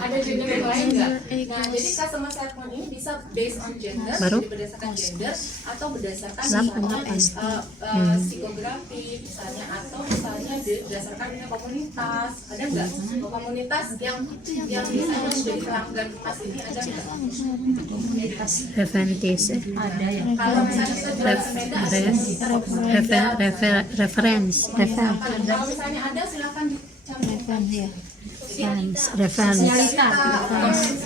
Ada gender yang lain nggak? Nah jadi customer segment ini bisa based on gender, jadi berdasarkan gender atau berdasarkan psikografi misalnya, atau misalnya berdasarkan komunitas. Ada nggak komunitas yang misalnya menjadi pelanggan emas ini, ada nggak? Komunitas Referensi. Ada ya. kalau misalnya kita jual sepeda, Referensi. kalau misalnya ada silakan dicantumkan. Referensi.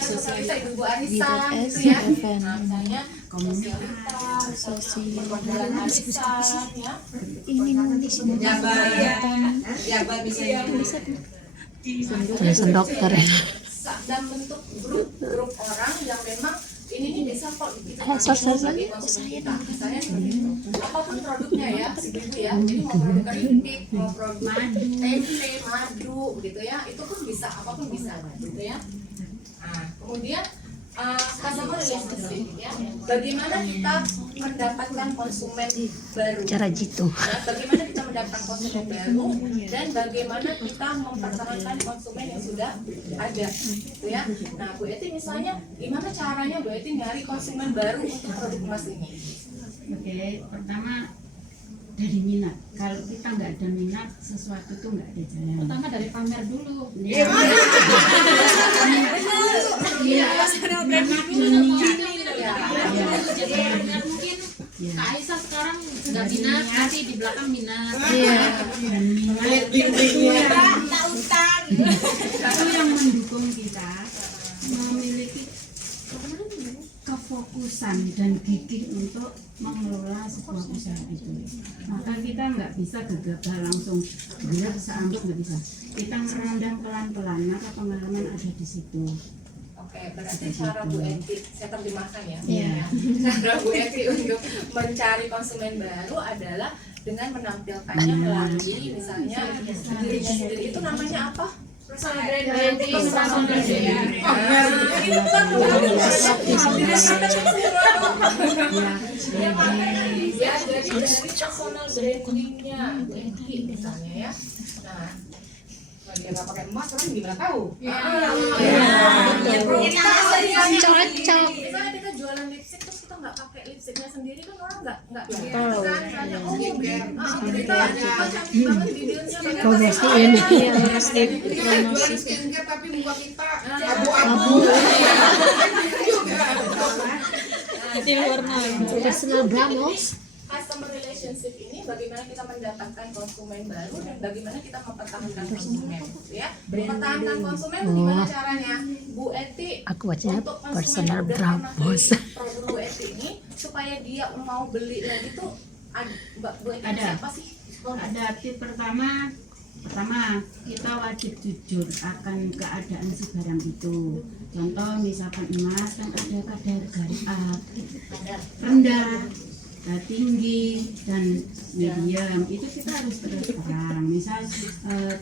Sosialita Ibu Arisa gitu ya. Nah, misalnya perwakilan arisan ya. Jabat misalnya. Tulisan dokter. Dan bentuk grup orang yang memang ini bisa kok kita sebagai konsumen kita. Misalnya apapun produknya ya, ibu ya. Jadi mau produk keripik, mau produk tempe, madu gitu ya, itu pun bisa, apapun bisa gitu ya. Nah, kemudian customer relationship ya. Bagaimana kita mendapatkan konsumen baru? Cara jitu. Ya, bagaimana kita mendapatkan konsumen baru dan bagaimana kita mempertahankan konsumen yang sudah ada, gitu ya. Nah, Bu Eti misalnya, gimana caranya Bu Eti nyari konsumen baru untuk produk emas ini? Oke, pertama dari minat. Kalau kita nggak ada minat, sesuatu tuh nggak ada jalan. Pertama dari pamer dulu. Iya. Mungkin Kak Aisyah sekarang nggak minat, nanti di belakang minat. Dan minat itu yang mendukung kita memiliki kefokusan dan gigih untuk mengelola sebuah usaha itu. Maka kita nggak bisa gegabah langsung gerak seambut, nggak bisa. Kita merendam pelan-pelan, maka pengalaman ada di situ. Oke, berarti cara Bu Eti, saya terjemahkan ya. Iya. Cara Bu Eti untuk mencari konsumen baru adalah dengan menampilkannya melalui misalnya dirinya sendiri. Itu namanya apa? Personal branding. Personal branding. Itu kan ya, jadi dari personal brandingnya Bu Eti misalnya ya. Nah, dia nggak pakai emas, orang gimana tahu? Misalnya kita jualan nggak pakai lipstiknya sendiri kan orang nggak tahu. kan misalnya kita cantik banget videonya Promosiin. Jualan skincare tapi muka kita abu-abu. Itu warna personal brand. customer relationship ini bagaimana kita mendapatkan konsumen baru dan bagaimana kita mempertahankan konsumen, gitu ya. Mempertahankan konsumen gimana caranya? Bu Eti Aku bacanya untuk konsumen personal yang udah brand, pernah bos. beli produk Bu Eti ini supaya dia mau beli lagi tuh Bu Eti Ada. siapa sih? Ada tip pertama kita wajib jujur akan keadaan si barang itu. Contoh misalkan emas kan ada kadar garis rendah, tinggi, dan medium. Itu kita harus terus terang. Misal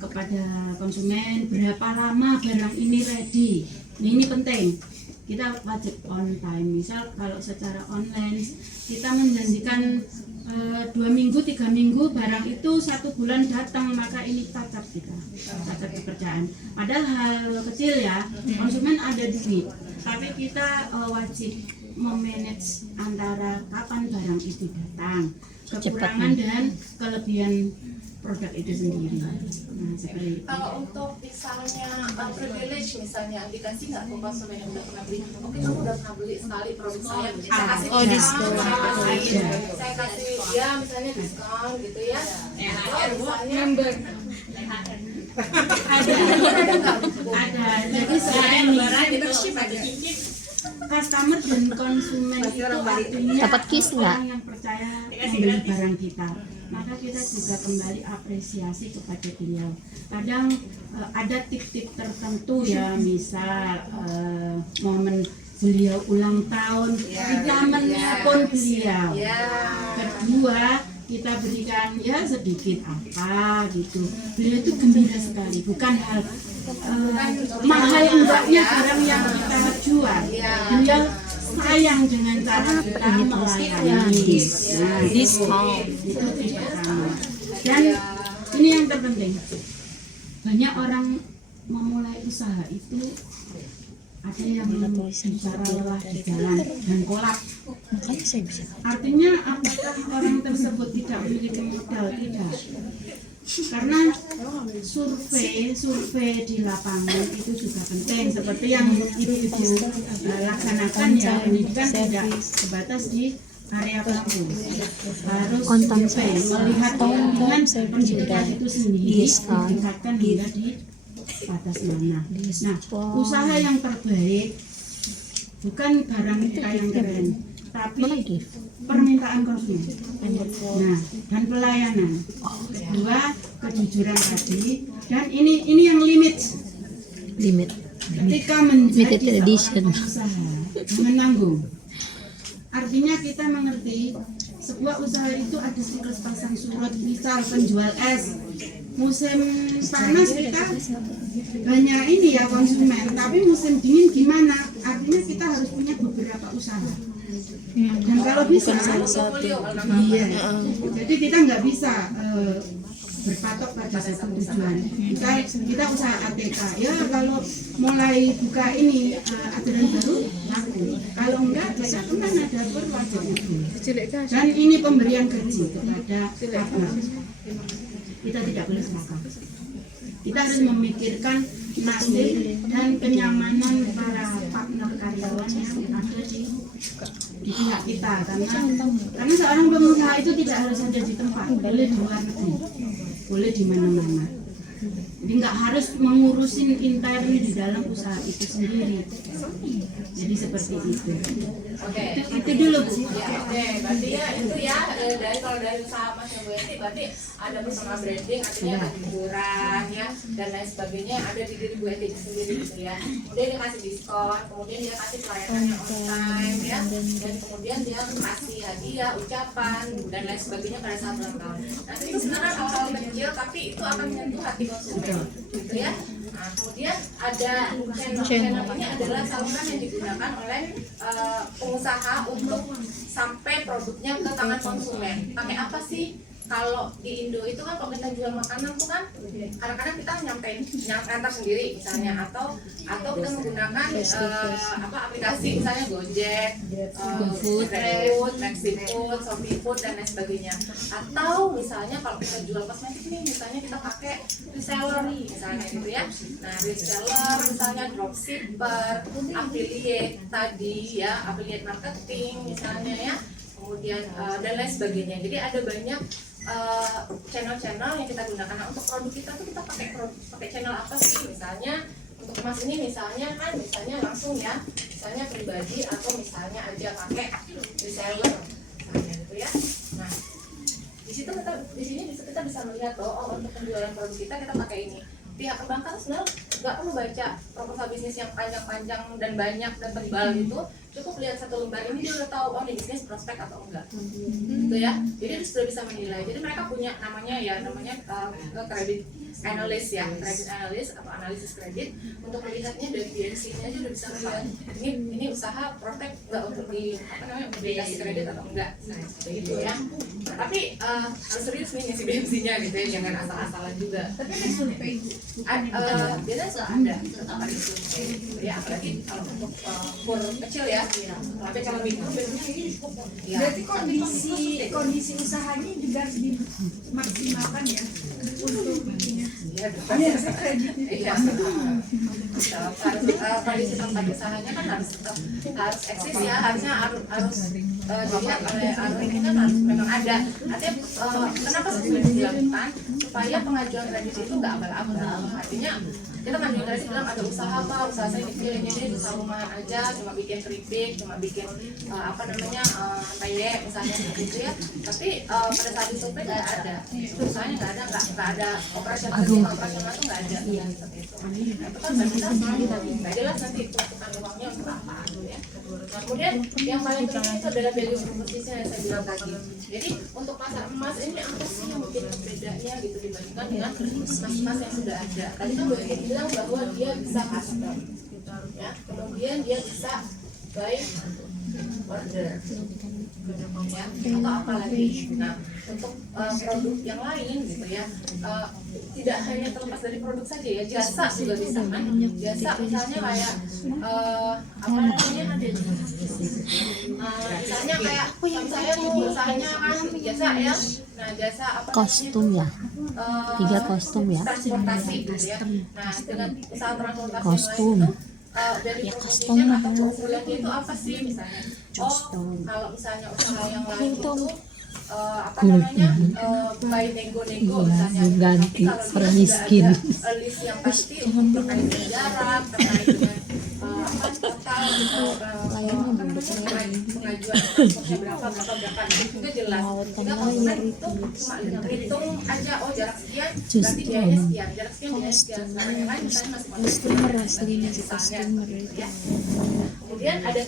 kepada konsumen berapa lama barang ini ready. Nah, ini penting. Kita wajib on time. Misal kalau secara online kita menjanjikan 2 minggu, 3 minggu, barang itu 1 bulan datang, maka ini cacat kita, cacat kepercayaan. Padahal hal kecil ya, konsumen ada duit, tapi kita wajib memanage antara kapan barang itu datang, kekurangan dan kelebihan produk itu sendiri. Nah, seperti itu. Kalau untuk misalnya privilege misalnya dikasih nggak ke konsumen yang udah pernah beli, oke kamu udah pernah beli sekali produk saya, saya kasih diskon. saya kasih dia misalnya diskon gitu ya. Misalnya ada. Jadi selain customer dan konsumen itu artinya Dapat kiss nggak? orang yang percaya membeli barang kita, maka kita juga kembali apresiasi kepada beliau. Kadang ada tip-tip tertentu ya, misal momen beliau ulang tahun kita menelpon beliau. Kedua, kita berikan ya sedikit apa gitu, beliau itu gembira sekali, bukan hal mahal enggaknya barang yang kita jual, beliau sayang dengan cara kita melayani. Diskon. Itu tipe pertama. Dan ini yang terpenting, banyak orang memulai usaha itu ada yang bicara lelah di jalan dan kolak. Artinya apakah orang tersebut tidak memiliki modal? Tidak. Karena survei di lapangan itu juga penting, seperti yang ibu-ibu laksanakan ya, pendidikan tidak sebatas di area kampus, harus survei melihat dengan pendidikan itu sendiri ditingkatkan hingga di batas mana. Nah, usaha yang terbaik bukan barang kita yang keren, tapi permintaan konsumen. Nah, dan pelayanan. Kedua, kejujuran tadi. Dan ini yang limit. Ketika menjadi seorang usaha menanggung. Artinya kita mengerti sebuah usaha itu ada siklus pasang surut, misal penjual es. Musim panas kita banyak ini ya konsumen, tapi musim dingin gimana? Artinya kita harus punya beberapa usaha. Dan kalau bisa, iya. Jadi kita nggak bisa berpatok pada satu tujuan. Kita usaha ATK. Ya kalau mulai buka ini aturan baru laku. Kalau enggak bisa kemana dapur wajib itu. Dan ini pemberian gaji kepada apa? Kita tidak boleh serakah. Kita harus memikirkan nasib dan kenyamanan para partner karyawan yang ada di pihak kita, karena seorang pengusaha itu tidak harus ada di tempat, boleh di luar negeri, boleh di mana-mana. Jadi nggak harus mengurusin intern di dalam usaha itu sendiri. Jadi seperti itu. Oke. Itu dulu Bu. Ya, oke. Berarti ya itu ya dari kalau dari usaha Mas Bu Eti berarti ada personal branding, artinya kejujuran ya dan lain sebagainya ada di diri Bu Eti sendiri gitu ya. Kemudian dia kasih diskon, kemudian dia kasih pelayanan yang on time ya, dan kemudian dia kasih hadiah, ucapan dan lain sebagainya pada saat ulang tahun. Nah itu sebenarnya hal-hal kecil tapi itu akan menyentuh hati konsumen gitu ya. Nah, kemudian ada channel ini adalah saluran yang digunakan oleh pengusaha untuk sampai produknya ke tangan konsumen. Pakai apa sih kalau di Indo itu kan kalau kita jual makanan tuh kan kadang-kadang kita nyantar sendiri misalnya, atau kita menggunakan aplikasi misalnya Gojek, GoFood, Maxifood, ShopeeFood dan lain sebagainya. Atau misalnya kalau kita jual kosmetik nih, misalnya kita pakai reseller misalnya gitu ya. Nah, reseller misalnya dropshipper, affiliate tadi ya, affiliate marketing misalnya ya. Kemudian dan lain sebagainya. Jadi ada banyak channel-channel yang kita gunakan. Nah, untuk produk kita tuh kita pakai channel apa sih? Misalnya untuk emas ini misalnya langsung ya, misalnya pribadi atau misalnya aja pakai reseller misalnya gitu ya. Nah, di sini kita bisa melihat untuk penjualan produk kita pakai ini. Pihak perbankan sebenarnya nggak perlu baca proposal bisnis yang panjang-panjang dan banyak dan tebal gitu, cukup lihat satu lembar ini dia udah tahu ini bisnis prospek atau enggak, gitu ya. Jadi dia sudah bisa menilai. Jadi mereka punya namanya kredit analis ya, kredit analis atau analisis kredit, untuk melihatnya dari BNC-nya aja udah bisa melihat ini usaha prospek nggak untuk dikasih kredit atau enggak, gitu ya. Nah, tapi harus serius nih ngisi BNC-nya gitu ya, jangan asal-asalan juga. Tapi biasanya sudah ada tetap ada survei ya, apalagi kalau untuk kur kecil ya, tapi kalau mikro biasanya ini cukup ya. Berarti kondisi usahanya juga harus dimaksimalkan ya untuk ininya. Iya, kondisi tempat usahanya kan harus eksis ya, harusnya harus dilihat oleh ini kan harus memang ada. Artinya kenapa sudah dilakukan supaya pengajuan kredit itu nggak abal-abal. Artinya kita kan juga bilang ada usaha saya kecil ini usaha rumahan aja, cuma bikin keripik, cuma bikin peyek misalnya gitu ya. Tapi pada saat disurvei nggak ada, usahanya nggak ada operasional tuh nggak ada. Iya, seperti itu. Nah, itu kan kita nggak jelas nanti pemasukan uangnya untuk apa gitu ya. Nah, kemudian yang paling penting itu adalah value proposition yang saya bilang tadi. Jadi untuk pasar emas ini apa sih yang bikin bedanya gitu dibandingkan dengan emas yang sudah ada. Tadi kan boleh bilang bahwa dia bisa custom, ya, kemudian dia bisa buy order, ya, atau apa lagi. Nah, untuk produk yang lain gitu ya, tidak hanya terlepas dari produk saja ya, jasa juga bisa kan. Jasa misalnya kayak misalnya kayak saya tuh usahanya kan jasa ya. Nah, jasa Kostum ya. 3 kostum ya. Transportasi gitu ya. Nah, dengan usaha transportasi Kostum. Dari Ya, kostum kostum. keunggulannya itu apa sih misalnya? Kalau misalnya usaha yang lain itu by nego-nego misalnya. Ganti Tapi kalau orang dia miskin. sudah ada list yang pasti terkait dengan jarak, terkait dengan total pengajuan transportnya berapa itu juga jelas. Jika konsumen itu cuma hitung aja jarak sekian berarti biayanya sekian, jarak sekian biayanya sekian. Nah, yang lain misalnya masih ya. Kemudian ada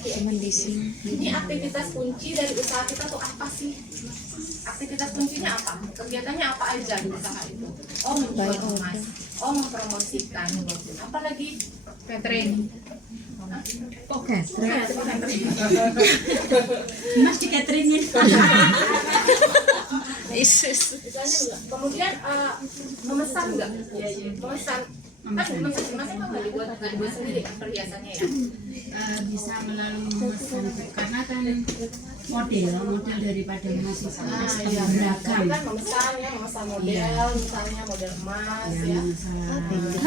ini aktivitas kunci dari usaha kita tuh apa sih? Aktivitas kuncinya apa? Kegiatannya apa aja di usaha itu? Menjual emas, mempromosikan, apa lagi? Catering. Mas di cateringin. Kemudian memesan nggak? Memesan kan emasnya nggak dibuat sendiri kan perhiasannya ya? Bisa melalui memesan, karena kan model daripada emas itu beragam. Kan memesan model, misalnya model emas ya.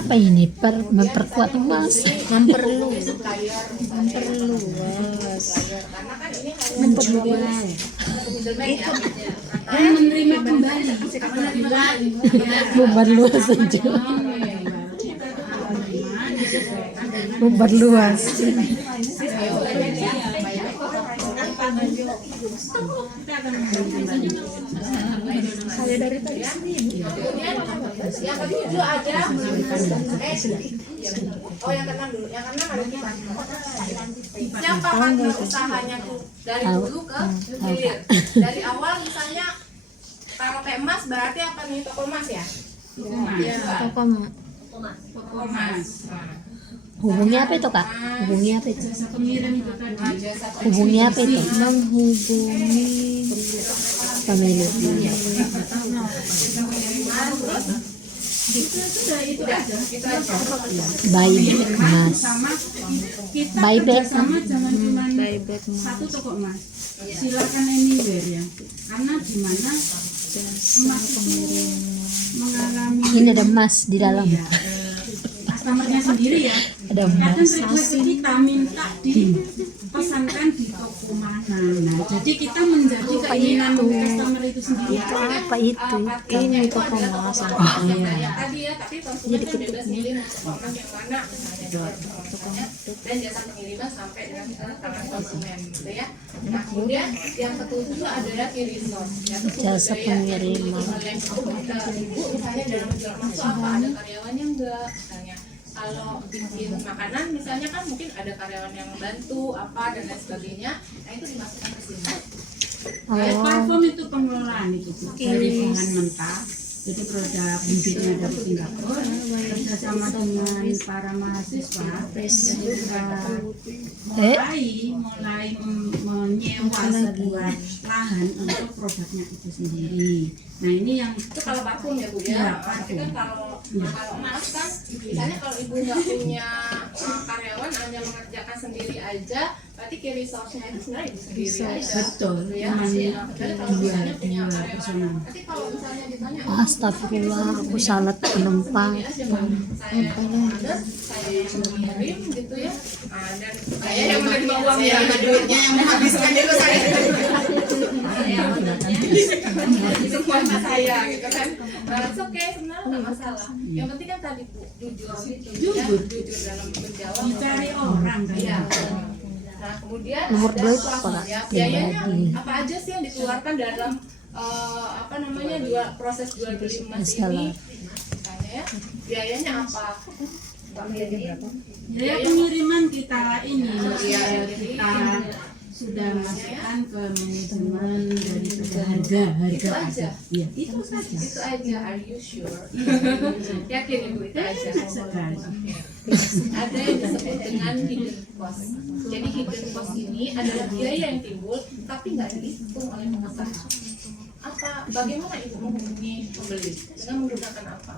Apa ini? Memperkuat emas. Memperluas. Karena kan ini Menjual. Menerima kembali. Memperluas saja. Memperluas. Saya dari tadi kemudian yang ketujuh ada yang keenam dulu. Yang keenam ada kita. Siapa partner usahanya tuh dari dulu ke hilir. Dari awal misalnya kalau kayak emas berarti apa nih, toko emas ya? toko Toko emas. Hubungi apa itu, Kak? Hubungi apa itu? Pengirim itu tadi. Hubungi apa itu? menghubungi Family. Itu aja. Buyback Mas. Sama kita Buyback. kerjasama jangan cuma satu toko emas. Silakan anywhere ya. Karena di mana emas itu mengalami Ini ada emas di dalam. iya, customernya sendiri ya. Ada Kadang emas. request kita minta dipesankan di toko mana. Nah, jadi kita menjadi keinginan customer itu sendiri. Itu apa itu? Ini toko emas. Iya. Tadi ya, tapi konsumen kan bebas milih mau emas yang mana misalnya dan jasa pengiriman sampai dengan tangan konsumen gitu ya. Nah kemudian yang ketujuh adalah key resource. Jasa pengiriman. Ibu misalnya dalam menjual emas itu apa, ada karyawannya enggak misalnya. Kalau bikin makanan misalnya kan mungkin ada karyawan yang bantu apa dan lain sebagainya, nah itu dimasukkan ke sini. Kayak parfum itu pengelolaan itu dari bahan mentah. Jadi produk bibitnya dari Singapura, kerjasama dengan para mahasiswa, kita mulai menyewa sebuah lahan untuk produknya itu sendiri. Nah ini yang Itu kalau parfum ya Bu ya. Iya, Tapi kan parfum. kalau emas kan misalnya kalau ibu nggak punya karyawan hanya mengerjakan sendiri aja, berarti key resource-nya itu sebenarnya ibu sendiri aja. betul, Gitu ya. cuman Kecuali kalau misalnya punya dua karyawan. personal. Nanti kalau misalnya ditanya Astagfirullah, aku salat penumpang. aja Pak, saya order, saya yang mengirim gitu ya. Dan saya yang menerima uang Saya yang duitnya yang menghabiskan dulu saya. semua sama saya gitu kan. Oke, sebenarnya nggak masalah. Yang penting kan tadi Bu, jujur gitu ya, jujur dalam menjawab. Dicari orang kan. Iya. Nah, kemudian Nomor ada dua cost apa? ya. Biayanya Pribadi. apa aja sih yang dikeluarkan dalam apa namanya proses jual beli emas Masalah. ini? Misalnya ya, biayanya apa? Biaya pengiriman kita ini kita sudah masukkan ke manajemen daripada harga Itu aja. Iya, itu saja. Itu aja, are you sure? Yakin Ibu itu aja. Sekali. Ada yang disebut dengan hidden cost. Jadi hidden cost ini adalah biaya yang timbul tapi nggak dihitung oleh pengusaha. Apa? Bagaimana ibu menghubungi pembeli? Dengan menggunakan apa?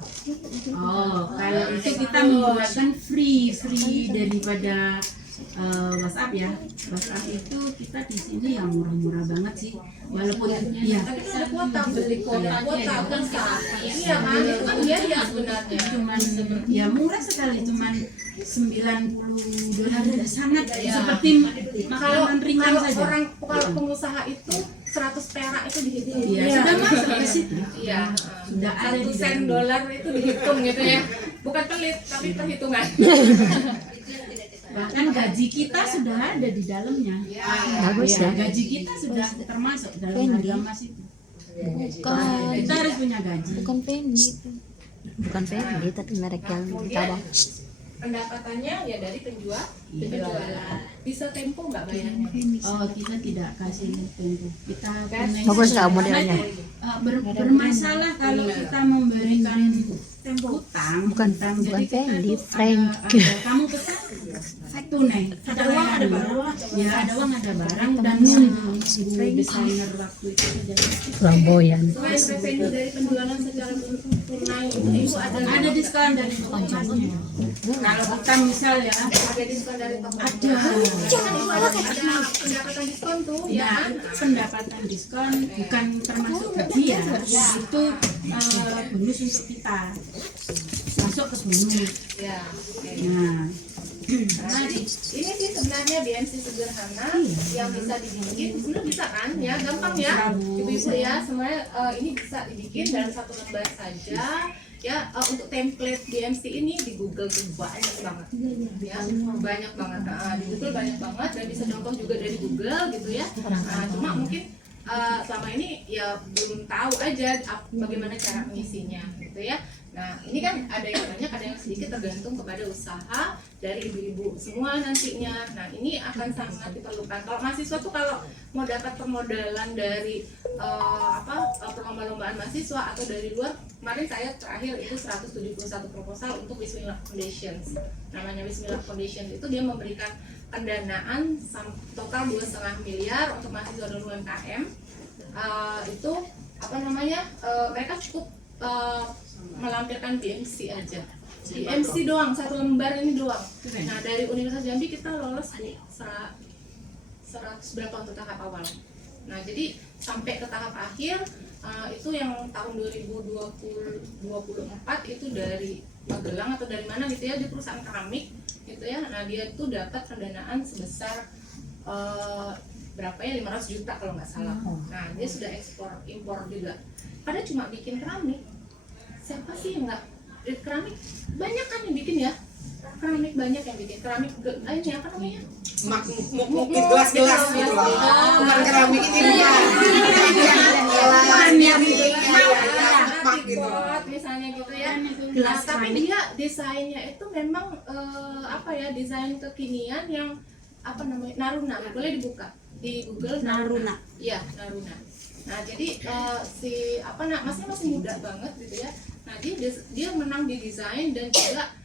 Oh, kalau itu kita menggunakan free daripada WhatsApp ya. WhatsApp itu kita di sini yang murah-murah banget sih. Walaupun ya Tapi kan ada kuota, beli kuota bukan sehari. Iya kan? Itu kan biaya sebenarnya. cuman ya murah sekali, cuman $90 sangat seperti makanan ringan saja. Kalau pengusaha itu 100 perak itu dihitung. Iya, sudah masuk ke situ. Iya. Sudah ada 1 di sen dalam. dolar itu dihitung gitu ya. Bukan pelit tapi perhitungan. Bahkan gaji kita sudah ada di dalamnya. Bagus ya. Gaji kita sudah termasuk dalam harga emas itu. Bukan. Kita harus punya gaji. Bukan Fendi. Bukan Fendi, tapi merek yang tabang. Pendapatannya ya dari penjualan. Bisa tempo nggak bayarnya? Oh, kita tidak kasih tempo. Kita punya Bagus nggak modelnya? bermasalah kalau kita memberikan hutang. Bukan Jadi kita Fendi, tuh Frank. kamu pesan tunai, ada uang ada barang, ya ada uang ada barang dan ibu desainer waktu itu sudah Flamboyan. Selain revenue dari penjualan secara tunai itu ibu ada diskon dari tokonya. Kalau kita misal ya ada diskon dari toko. ada Ada pendapatan diskon tuh ya nah, kan? pendapatan diskon bukan termasuk gaji ya, itu bonus untuk kita masuk ke bonus. Ya. Nah, Nah, ini sih sebenarnya BMC sederhana yang bisa dibikin, sebenarnya bisa kan ya, gampang ya ibu-ibu ya, semuanya ini bisa dibikin dalam satu lembar saja ya. Untuk template BMC ini di Google tuh banyak banget ya, banyak banget, di Google banyak banget dan bisa contoh juga dari Google gitu ya. Cuma mungkin selama ini ya belum tahu aja bagaimana cara mengisinya gitu ya. Nah ini kan ada yang banyak, ada yang sedikit, tergantung kepada usaha dari ibu-ibu semua nantinya. Nah ini akan sangat diperlukan. Kalau mahasiswa tuh kalau mau dapat permodalan dari perlomba-lombaan mahasiswa atau dari luar, kemarin saya terakhir itu 171 proposal untuk Bismillah Foundation. Namanya Bismillah Foundation itu dia memberikan pendanaan total 2,5 miliar untuk mahasiswa dan UMKM. itu apa namanya, mereka cukup melampirkan BMC aja. BMC doang, 1 lembar ini doang. Nah, dari Universitas Jambi kita lolos di 100 berapa untuk tahap awal. Nah, jadi sampai ke tahap akhir itu yang tahun 2024 itu dari Magelang atau dari mana gitu ya, di perusahaan keramik gitu ya. Nah, dia itu dapat pendanaan sebesar berapa ya, 500 juta kalau nggak salah. Nah, dia sudah ekspor impor juga. Padahal cuma bikin keramik. Siapa sih yang nggak keramik? Banyak kan yang bikin ya. Keramik banyak yang bikin keramik. Ini apa namanya? Mungkin gelas-gelas gitu loh. Bukan keramik ini pot misalnya gitu ya. Nah, tapi dia desainnya itu memang apa ya, desain kekinian yang apa namanya, Naruna. Boleh dibuka di Google Naruna. Iya, Naruna. Nah, jadi si masnya masih muda banget gitu ya. Nah, dia menang di desain dan juga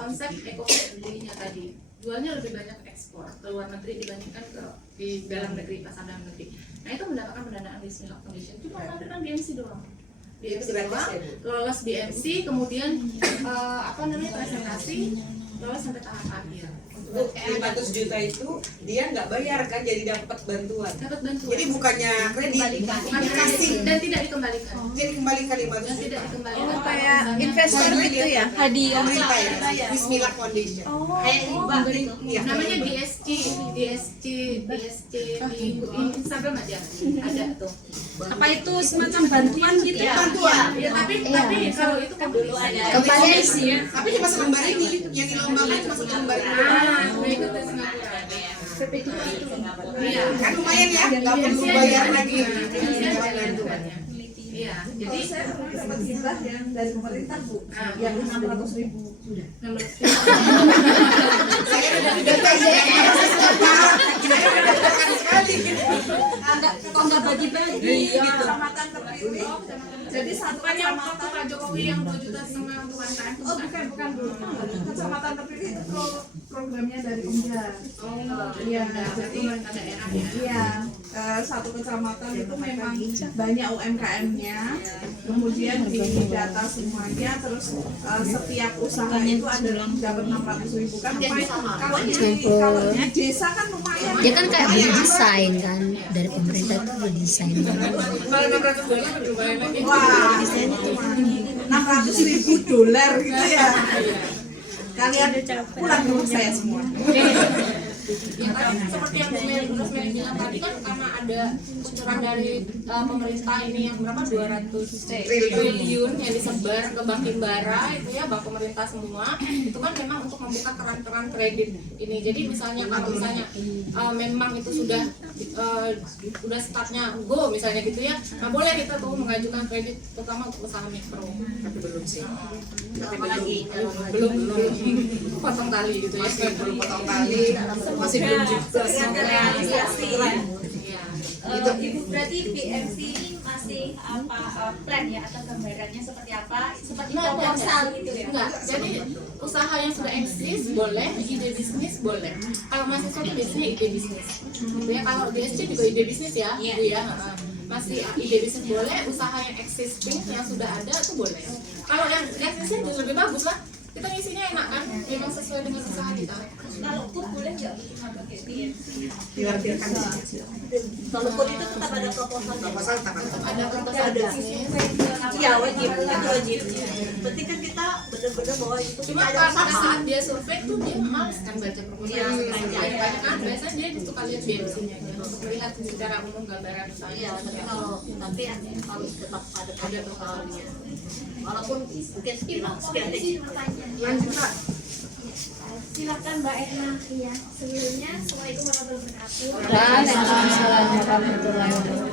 konsep eco-friendly-nya tadi. Jualnya lebih banyak ekspor ke luar negeri dibandingkan di dalam negeri, pasar dalam negeri. Nah, itu mendapatkan pendanaan di Bismillah Foundation. Cuma melakukan BMC doang. BMC doang, lolos BMC, kemudian presentasi, lolos sampai tahap akhir. Untuk 500 juta itu dia nggak bayar kan, jadi dapat bantuan. Jadi bukannya kredit, dikasih dan tidak dikembalikan. Jadi kembalikan 500 juta. Tidak dikembalikan. Kayak investor gitu ya. Hadiah. Pemerintah ya, Bismillah Foundation. Kayak riba gitu. Iya. Namanya DSC di Instagram aja ada tuh. Apa itu semacam bantuan gitu ya? Bantuan. Ya, tapi kalau itu kan dulu ada. Komisi ya. Tapi cuma selembar ini, yang dilombakan cuma selembar ini. Ikut ke Singapura. Iya. Kan lumayan ya, nggak perlu bayar lagi. Iya, jadi saya pernah dapat hibah yang dari pemerintah Bu, yang 600.000 sudah. Saya udah sekali. Kok nggak bagi-bagi? Kecamatan terpilih. Jadi satu yang kecamatan Pak Jokowi yang 2,5 juta untuk UMKM. Oh bukan Bu. Kecamatan terpilih itu programnya dari Umda. Iya. Jadi iya, satu kecamatan itu memang banyak UMKM-nya. Kemudian di data semuanya, terus setiap usaha itu ada dapat 600.000 kan. Kalau di desa kan lumayan. Dia kan kayak beli desain kan, dari pemerintah itu beli desain. Kalau 600 dolar lumayan lagi. Wah, $600.000 gitu ya. Kalian pulang dulu saya semua. Ya kan seperti yang Bu Mary bilang tadi kan, karena ada kucuran dari pemerintah ini yang berapa 200 triliun yang disebar ke Bank Himbara itu ya, bank pemerintah semua itu kan memang untuk membuka keran-keran kredit ini. Jadi misalnya kalau misalnya memang itu sudah startnya go misalnya gitu ya, nah boleh kita tuh mengajukan kredit terutama untuk usaha mikro. Tapi belum sih. Belum potong tali gitu ya, Belum potong tali. Masih belum juga. Ibu berarti BMC ini masih plan ya atau gambarannya seperti apa? Seperti proposal gitu ya? Enggak, jadi usaha yang sudah eksis boleh, ide bisnis boleh. Kalau mahasiswa itu biasanya ide bisnis gitu ya. Kalau DSC juga ide bisnis ya, Bu ya. Masih ide bisnis boleh, usaha yang existing yang sudah ada itu boleh. Kalau yang existing lebih bagus lah. Kita ngisinya enak kan, memang sesuai dengan usaha kita. Kalau pun boleh nggak pakai BMC? Dilampirkan. Kalau pun itu tetap ada proposal. Proposal tetap ada. Ada proposal bisnis. Iya wajib, itu wajib. Penting kan kita benar-benar bahwa itu Cuma kita ada pada usaha. saat dia survei tuh dia males kan baca proposal. Banyak kan biasanya dia suka lihat BMC-nya untuk melihat secara umum gambaran usahanya. Iya, tapi harus tetap ada proposalnya. Walaupun mungkin sekian deh. Lanjut Kak. Silakan Mbak Erna. Iya, sebelumnya Assalamualaikum warahmatullahi wabarakatuh. Waalaikumsalam warahmatullahi wabarakatuh.